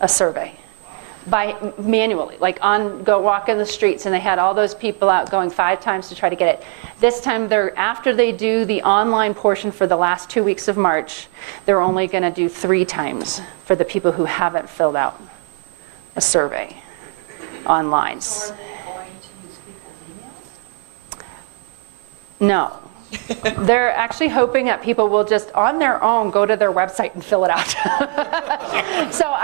a survey. Manually, go walk in the streets, and they had all those people out going 5 times to try to get it. This time, after they do the online portion for the last 2 weeks of March, they're only going to do 3 times for the people who haven't filled out a survey online. So are they going to use people's emails? No. They're actually hoping that people will just on their own go to their website and fill it out. So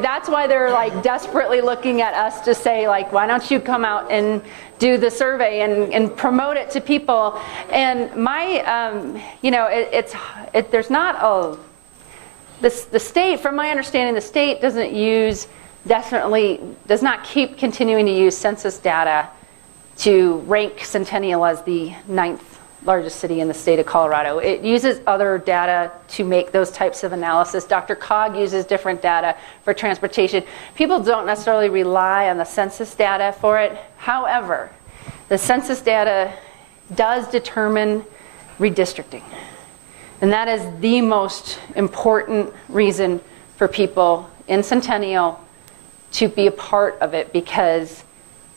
that's why they're desperately looking at us to say why don't you come out and do the survey and promote it to people. And there's not the state, from my understanding, the state does not keep continuing to use census data to rank Centennial as the 9th largest city in the state of Colorado. It uses other data to make those types of analysis. DRCOG uses different data for transportation. People don't necessarily rely on the census data for it. However, the census data does determine redistricting. And that is the most important reason for people in Centennial to be a part of it, because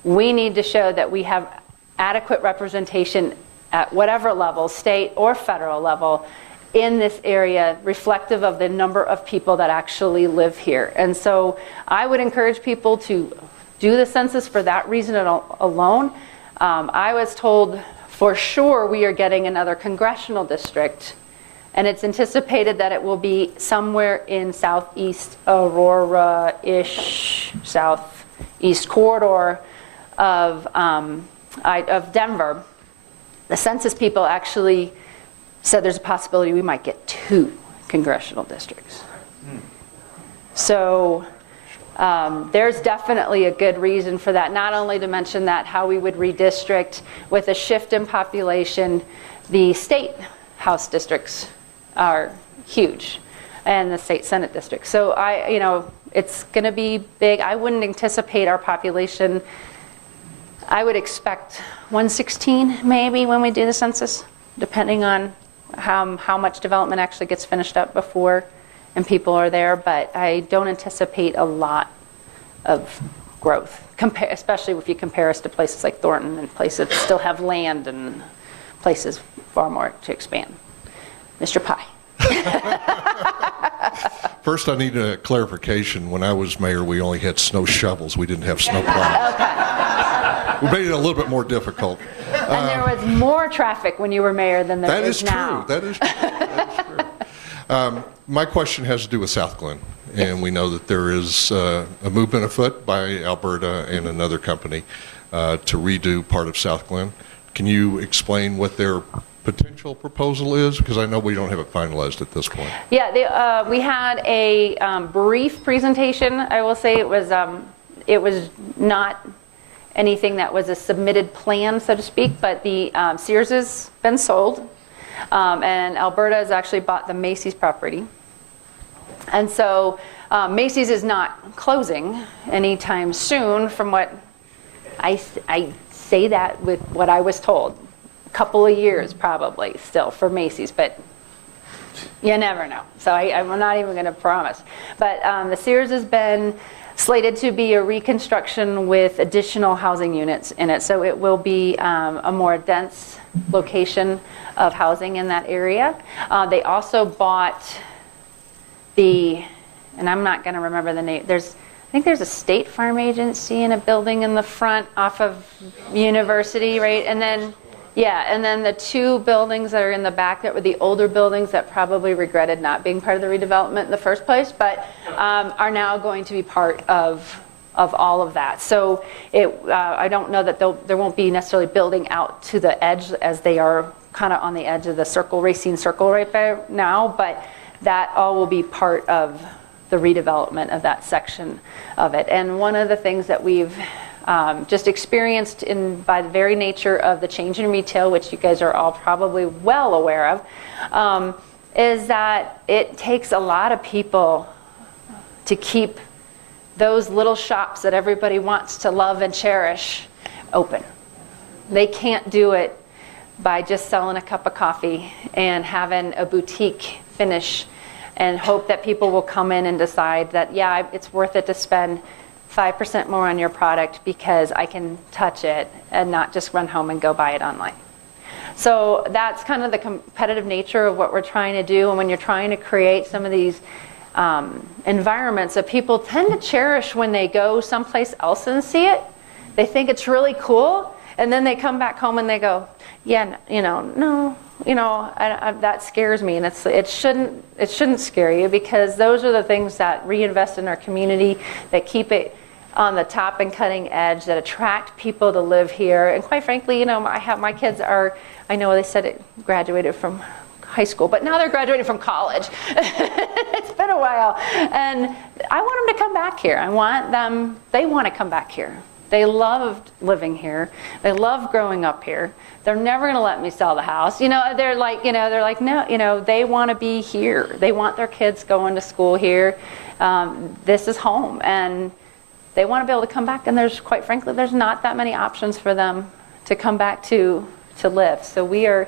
we need to show that we have adequate representation at whatever level, state or federal level, in this area, reflective of the number of people that actually live here. And so I would encourage people to do the census for that reason alone. I was told for sure we are getting another congressional district, and it's anticipated that it will be somewhere in southeast Aurora-ish, southeast corridor of Denver. The census people actually said there's a possibility we might get 2 congressional districts. So there's definitely a good reason for that. Not only to mention that how we would redistrict with a shift in population, the state house districts are huge, and the state senate districts. So it's going to be big. I wouldn't anticipate our population. I would expect 116 maybe when we do the census, depending on how much development actually gets finished up before and people are there. But I don't anticipate a lot of growth, especially if you compare us to places like Thornton and places that still have land and places far more to expand. Mr. Pye. First, I need a clarification. When I was mayor, we only had snow shovels. We didn't have snow plows. Okay. We made it a little bit more difficult. And there was more traffic when you were mayor than there is now. That is true. That is true. My question has to do with South Glen. And we know that there is a movement afoot by Alberta and another company to redo part of South Glen. Can you explain what their potential proposal is? Because I know we don't have it finalized at this point. Yeah, we had a brief presentation. I will say it was not anything that was a submitted plan, so to speak, but the Sears has been sold, and Alberta has actually bought the Macy's property. And so Macy's is not closing anytime soon, from what I say that with what I was told. A couple of years probably still for Macy's, but you never know. So I'm not even going to promise. But the Sears has been slated to be a reconstruction with additional housing units in it. So it will be a more dense location of housing in that area. They also bought and I'm not going to remember the name. I think there's a State Farm agency in a building in the front off of University, right? And then, and then the two buildings that are in the back that were the older buildings that probably regretted not being part of the redevelopment in the first place, but are now going to be part of all of that. So I don't know that there won't be necessarily building out to the edge as they are kind of on the edge of the Racine Circle right there now, but that all will be part of the redevelopment of that section of it. And one of the things that we've just experienced by the very nature of the change in retail, which you guys are all probably well aware of, is that it takes a lot of people to keep those little shops that everybody wants to love and cherish open. They can't do it by just selling a cup of coffee and having a boutique finish and hope that people will come in and decide that, yeah, it's worth it to spend 5% more on your product because I can touch it and not just run home and go buy it online. So that's kind of the competitive nature of what we're trying to do. And when you're trying to create some of these environments that people tend to cherish when they go someplace else and see it, they think it's really cool, and then they come back home and they go, yeah, no, that scares me, and it shouldn't scare you, because those are the things that reinvest in our community, that keep it on the top and cutting edge, that attract people to live here. And quite frankly, my kids I know they said it graduated from high school, but now they're graduating from college. It's been a while, and I want them to come back here. They want to come back here. They loved living here. They love growing up here. They're never going to let me sell the house. They're like, no, they want to be here. They want their kids going to school here. This is home, and they want to be able to come back. And quite frankly, there's not that many options for them to come back to live. So we are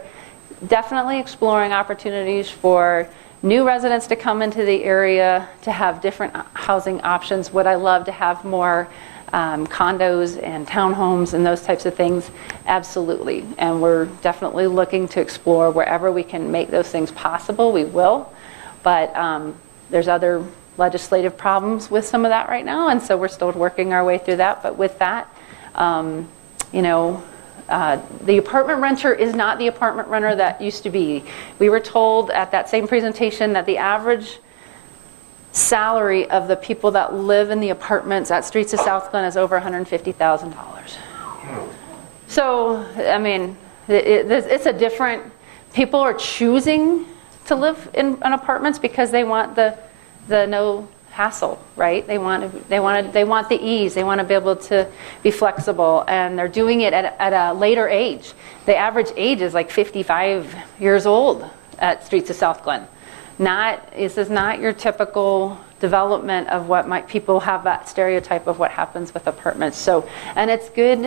definitely exploring opportunities for new residents to come into the area, to have different housing options. Would I love to have more condos and townhomes and those types of things? Absolutely. And we're definitely looking to explore wherever we can make those things possible, we will. But there's other legislative problems with some of that right now, and so we're still working our way through that. But with that, the apartment renter is not the apartment renter that used to be. We were told at that same presentation that the average salary of the people that live in the apartments at Streets of South Glen is over $150,000. So, I mean, it's a different, people are choosing to live in apartments because they want the no hassle, right? They want the ease. They want to be able to be flexible, and they're doing it at a later age. The average age is like 55 years old at Streets of South Glen. This is not your typical development of what people have that stereotype of what happens with apartments. So, and it's good.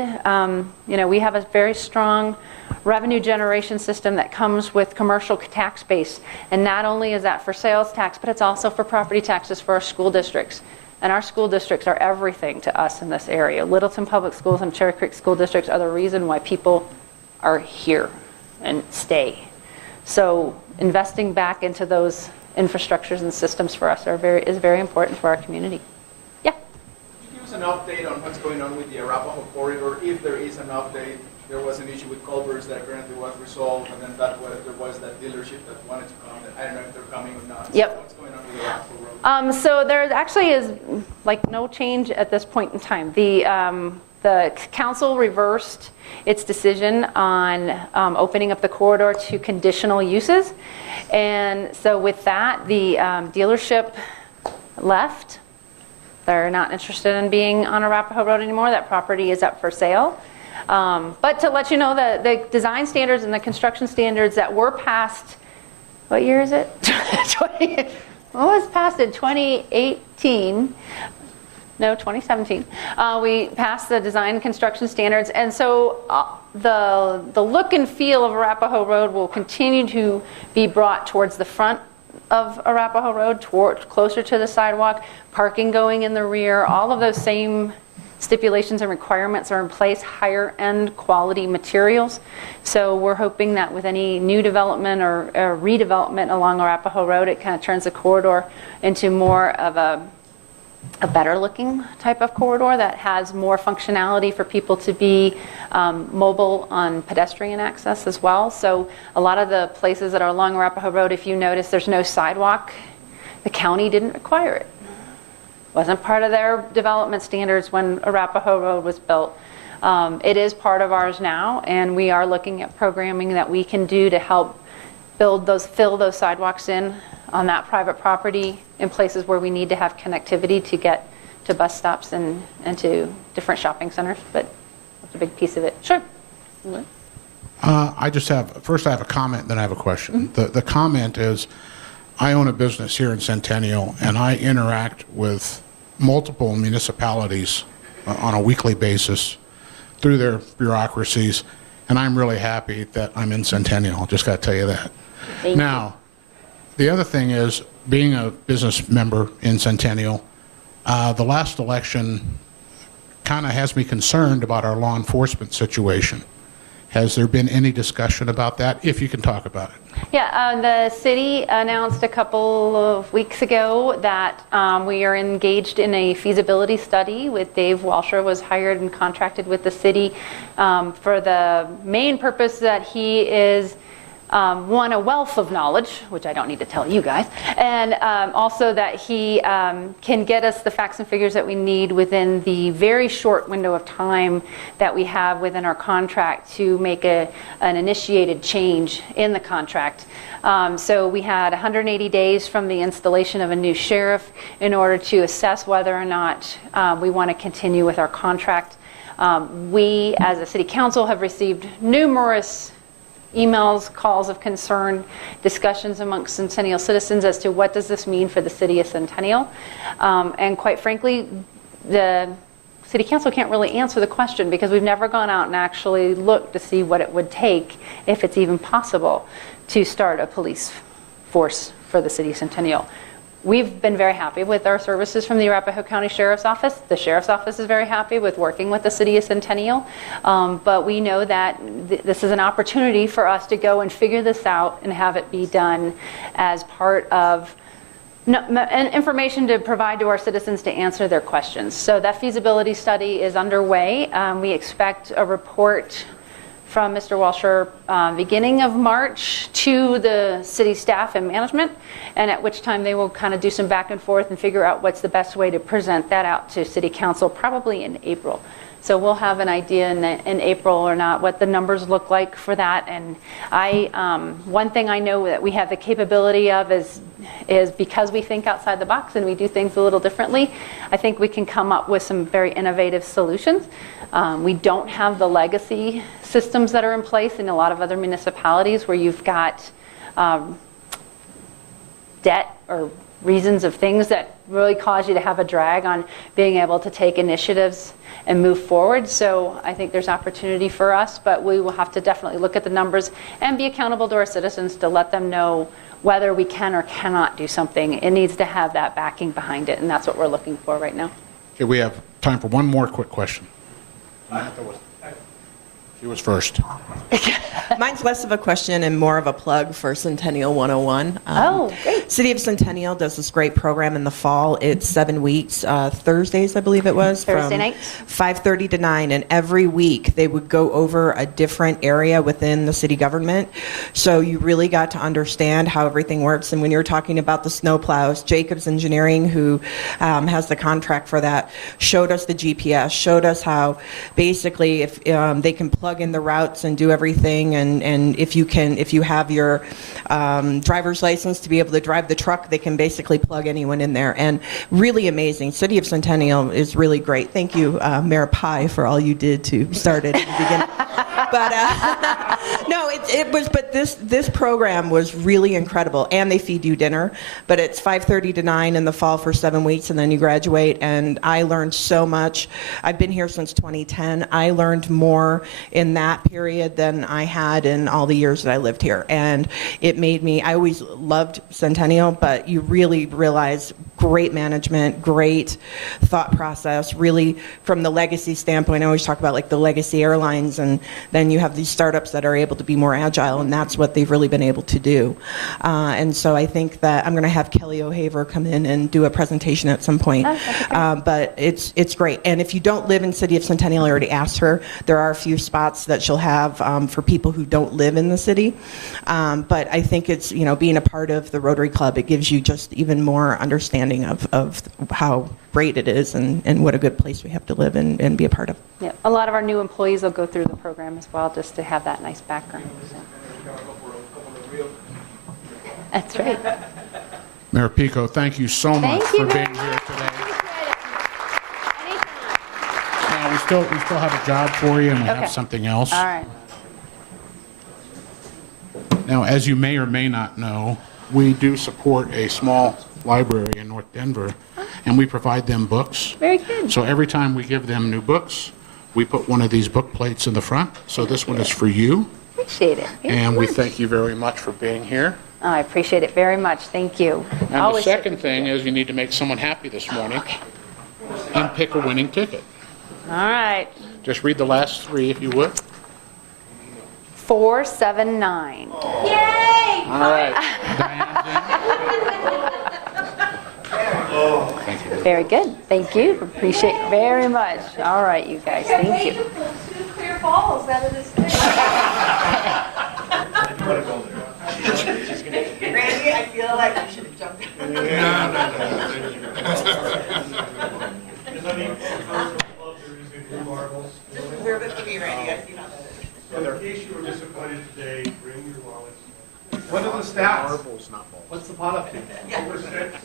We have a very strong revenue generation system that comes with commercial tax base, and not only is that for sales tax, but it's also for property taxes for our school districts. And our school districts are everything to us in this area. Littleton Public Schools and Cherry Creek School Districts are the reason why people are here and stay. So investing back into those infrastructures and systems for us is very important for our community. Yeah? Could you give us an update on what's going on with the Arapahoe corridor? If there is an update, there was an issue with culverts that apparently was resolved, and then there was that dealership that wanted to come. I don't know if they're coming or not. Yep. So what's going on with the Arapahoe Road? So there actually is no change at this point in time. The The council reversed its decision on opening up the corridor to conditional uses. And so with that, the dealership left. They're not interested in being on Arapahoe Road anymore. That property is up for sale. But to let you know, the design standards and the construction standards that were passed, what year is it? What was passed in 2018? No, 2017. We passed the design and construction standards, and so the look and feel of Arapahoe Road will continue to be brought towards the front of Arapahoe Road, closer to the sidewalk, parking going in the rear. All of those same stipulations and requirements are in place, higher end quality materials. So we're hoping that with any new development or redevelopment along Arapahoe Road, it kind of turns the corridor into more of a better looking type of corridor that has more functionality for people to be mobile on pedestrian access as well. So a lot of the places that are along Arapahoe Road, if you notice, there's no sidewalk. The county didn't require it. Wasn't part of their development standards when Arapahoe Road was built. It is part of ours now, and we are looking at programming that we can do to help fill those sidewalks in on that private property in places where we need to have connectivity to get to bus stops and to different shopping centers. But that's a big piece of it. Sure. I have a comment, then I have a question. The comment is, I own a business here in Centennial, and I interact with multiple municipalities on a weekly basis through their bureaucracies, and I'm really happy that I'm in Centennial. Just got to tell you that. Now, the other thing is, being a business member in Centennial, the last election kind of has me concerned about our law enforcement situation. Has there been any discussion about that, if you can talk about it? Yeah, the city announced a couple of weeks ago that we are engaged in a feasibility study with Dave Walsher, was hired and contracted with the city for the main purpose that he is a wealth of knowledge, which I don't need to tell you guys, and also that he can get us the facts and figures that we need within the very short window of time that we have within our contract to make an initiated change in the contract. So we had 180 days from the installation of a new sheriff in order to assess whether or not we want to continue with our contract. We, as a city council, have received numerous emails, calls of concern, discussions amongst Centennial citizens as to what does this mean for the city of Centennial. And quite frankly, the city council can't really answer the question because we've never gone out and actually looked to see what it would take, if it's even possible, to start a police force for the city of Centennial. We've been very happy with our services from the Arapahoe County Sheriff's Office. The Sheriff's Office is very happy with working with the city of Centennial. But we know that this is an opportunity for us to go and figure this out and have it be done as part of information to provide to our citizens to answer their questions. So that feasibility study is underway. We expect a report from Mr. Walsher beginning of March to the city staff and management, and at which time they will kind of do some back and forth and figure out what's the best way to present that out to city council, probably in April. So we'll have an idea in April or not what the numbers look like for that. And one thing I know that we have the capability of is because we think outside the box and we do things a little differently, I think we can come up with some very innovative solutions. We don't have the legacy systems that are in place in a lot of other municipalities where you've got debt or reasons of things that really cause you to have a drag on being able to take initiatives and move forward. So I think there's opportunity for us, but we will have to definitely look at the numbers and be accountable to our citizens to let them know whether we can or cannot do something. It needs to have that backing behind it, and that's what we're looking for right now. Okay, we have time for one more quick question. She was first. Mine's less of a question and more of a plug for Centennial 101. Oh, great. City of Centennial does this great program in the fall. It's 7 weeks, Thursdays, I believe it was. Thursday nights? 5:30 to 9, and every week they would go over a different area within the city government. So you really got to understand how everything works. And when you were talking about the snowplows, Jacobs Engineering, who has the contract for that, showed us the GPS, showed us how basically if they can plug in the routes and do everything, and if you have your driver's license to be able to drive the truck, they can basically plug anyone in there. And really amazing. City of Centennial is really great. Thank you, Mayor Pye, for all you did to start it at the beginning. But no, it was. But this program was really incredible, and they feed you dinner. But it's 5:30 to 9 in the fall for 7 weeks, and then you graduate. And I learned so much. I've been here since 2010. I learned more in that period than I had in all the years that I lived here, and it made me. I always loved Centennial, but you really realize great management, great thought process. Really, from the legacy standpoint, I always talk about like the legacy airlines, and then you have these startups that are able to be more agile, and that's what they've really been able to do. And so I think that I'm going to have Kelly O'Haver come in and do a presentation at some point. But it's great. And if you don't live in City of Centennial, I already asked her, there are a few spots that she'll have for people who don't live in the city. But I think it's, being a part of the Rotary Club, it gives you just even more understanding of how great it is and what a good place we have to live and be a part of. Yeah, a lot of our new employees will go through the program as well, just to have that nice background. So. That's right. Mayor Piko, thank you so much for being here today. Now, we still have a job for you, and we have something else. All right. Now, as you may or may not know, we do support a small library in North Denver, and we provide them books. Very good. So every time we give them new books, we put one of these book plates in the front. So this one is for you. Appreciate it. And we thank you very much for being here. Oh, I appreciate it very much. Thank you. And Always the second thing is you need to make someone happy this morning and pick a winning ticket. All right. Just read the last three if you would. 479. Yay! All right. Thank you. Very good. Thank you. Appreciate it very much. All right, you guys. Thank you. 2 clear balls out of this thing. Randy, I feel like you should have jumped. Reserve it for me, Randy. I see how that is. So in case you were disappointed today, bring your wallets. What are the stats? Marbles, not balls. What's the pot up to? Over 6?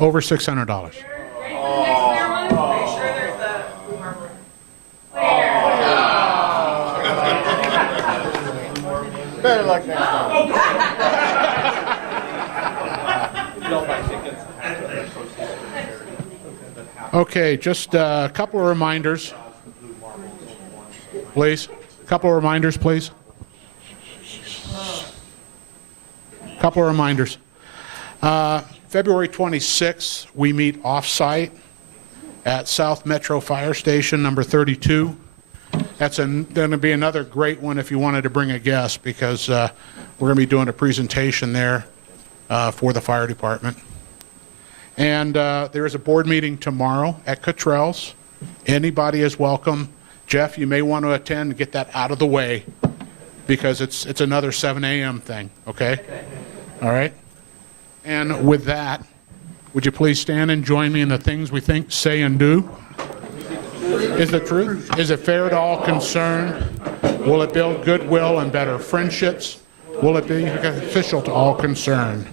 Over $600. Better luck next time. Okay, just a couple of reminders. Please. A couple of reminders, please. A couple of reminders. February 26th, we meet off-site at South Metro Fire Station number 32. That's going to be another great one if you wanted to bring a guest, because we're going to be doing a presentation there for the fire department. And there is a board meeting tomorrow at Cottrell's. Anybody is welcome. Jeff, you may want to attend and get that out of the way, because it's another 7 a.m. thing, okay? All right? And with that, would you please stand and join me in the things we think, say, and do? Is it true? Is it fair to all concerned? Will it build goodwill and better friendships? Will it be beneficial to all concerned?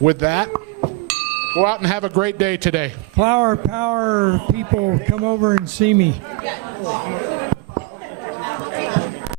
With that, go out and have a great day today. Flower power people, come over and see me.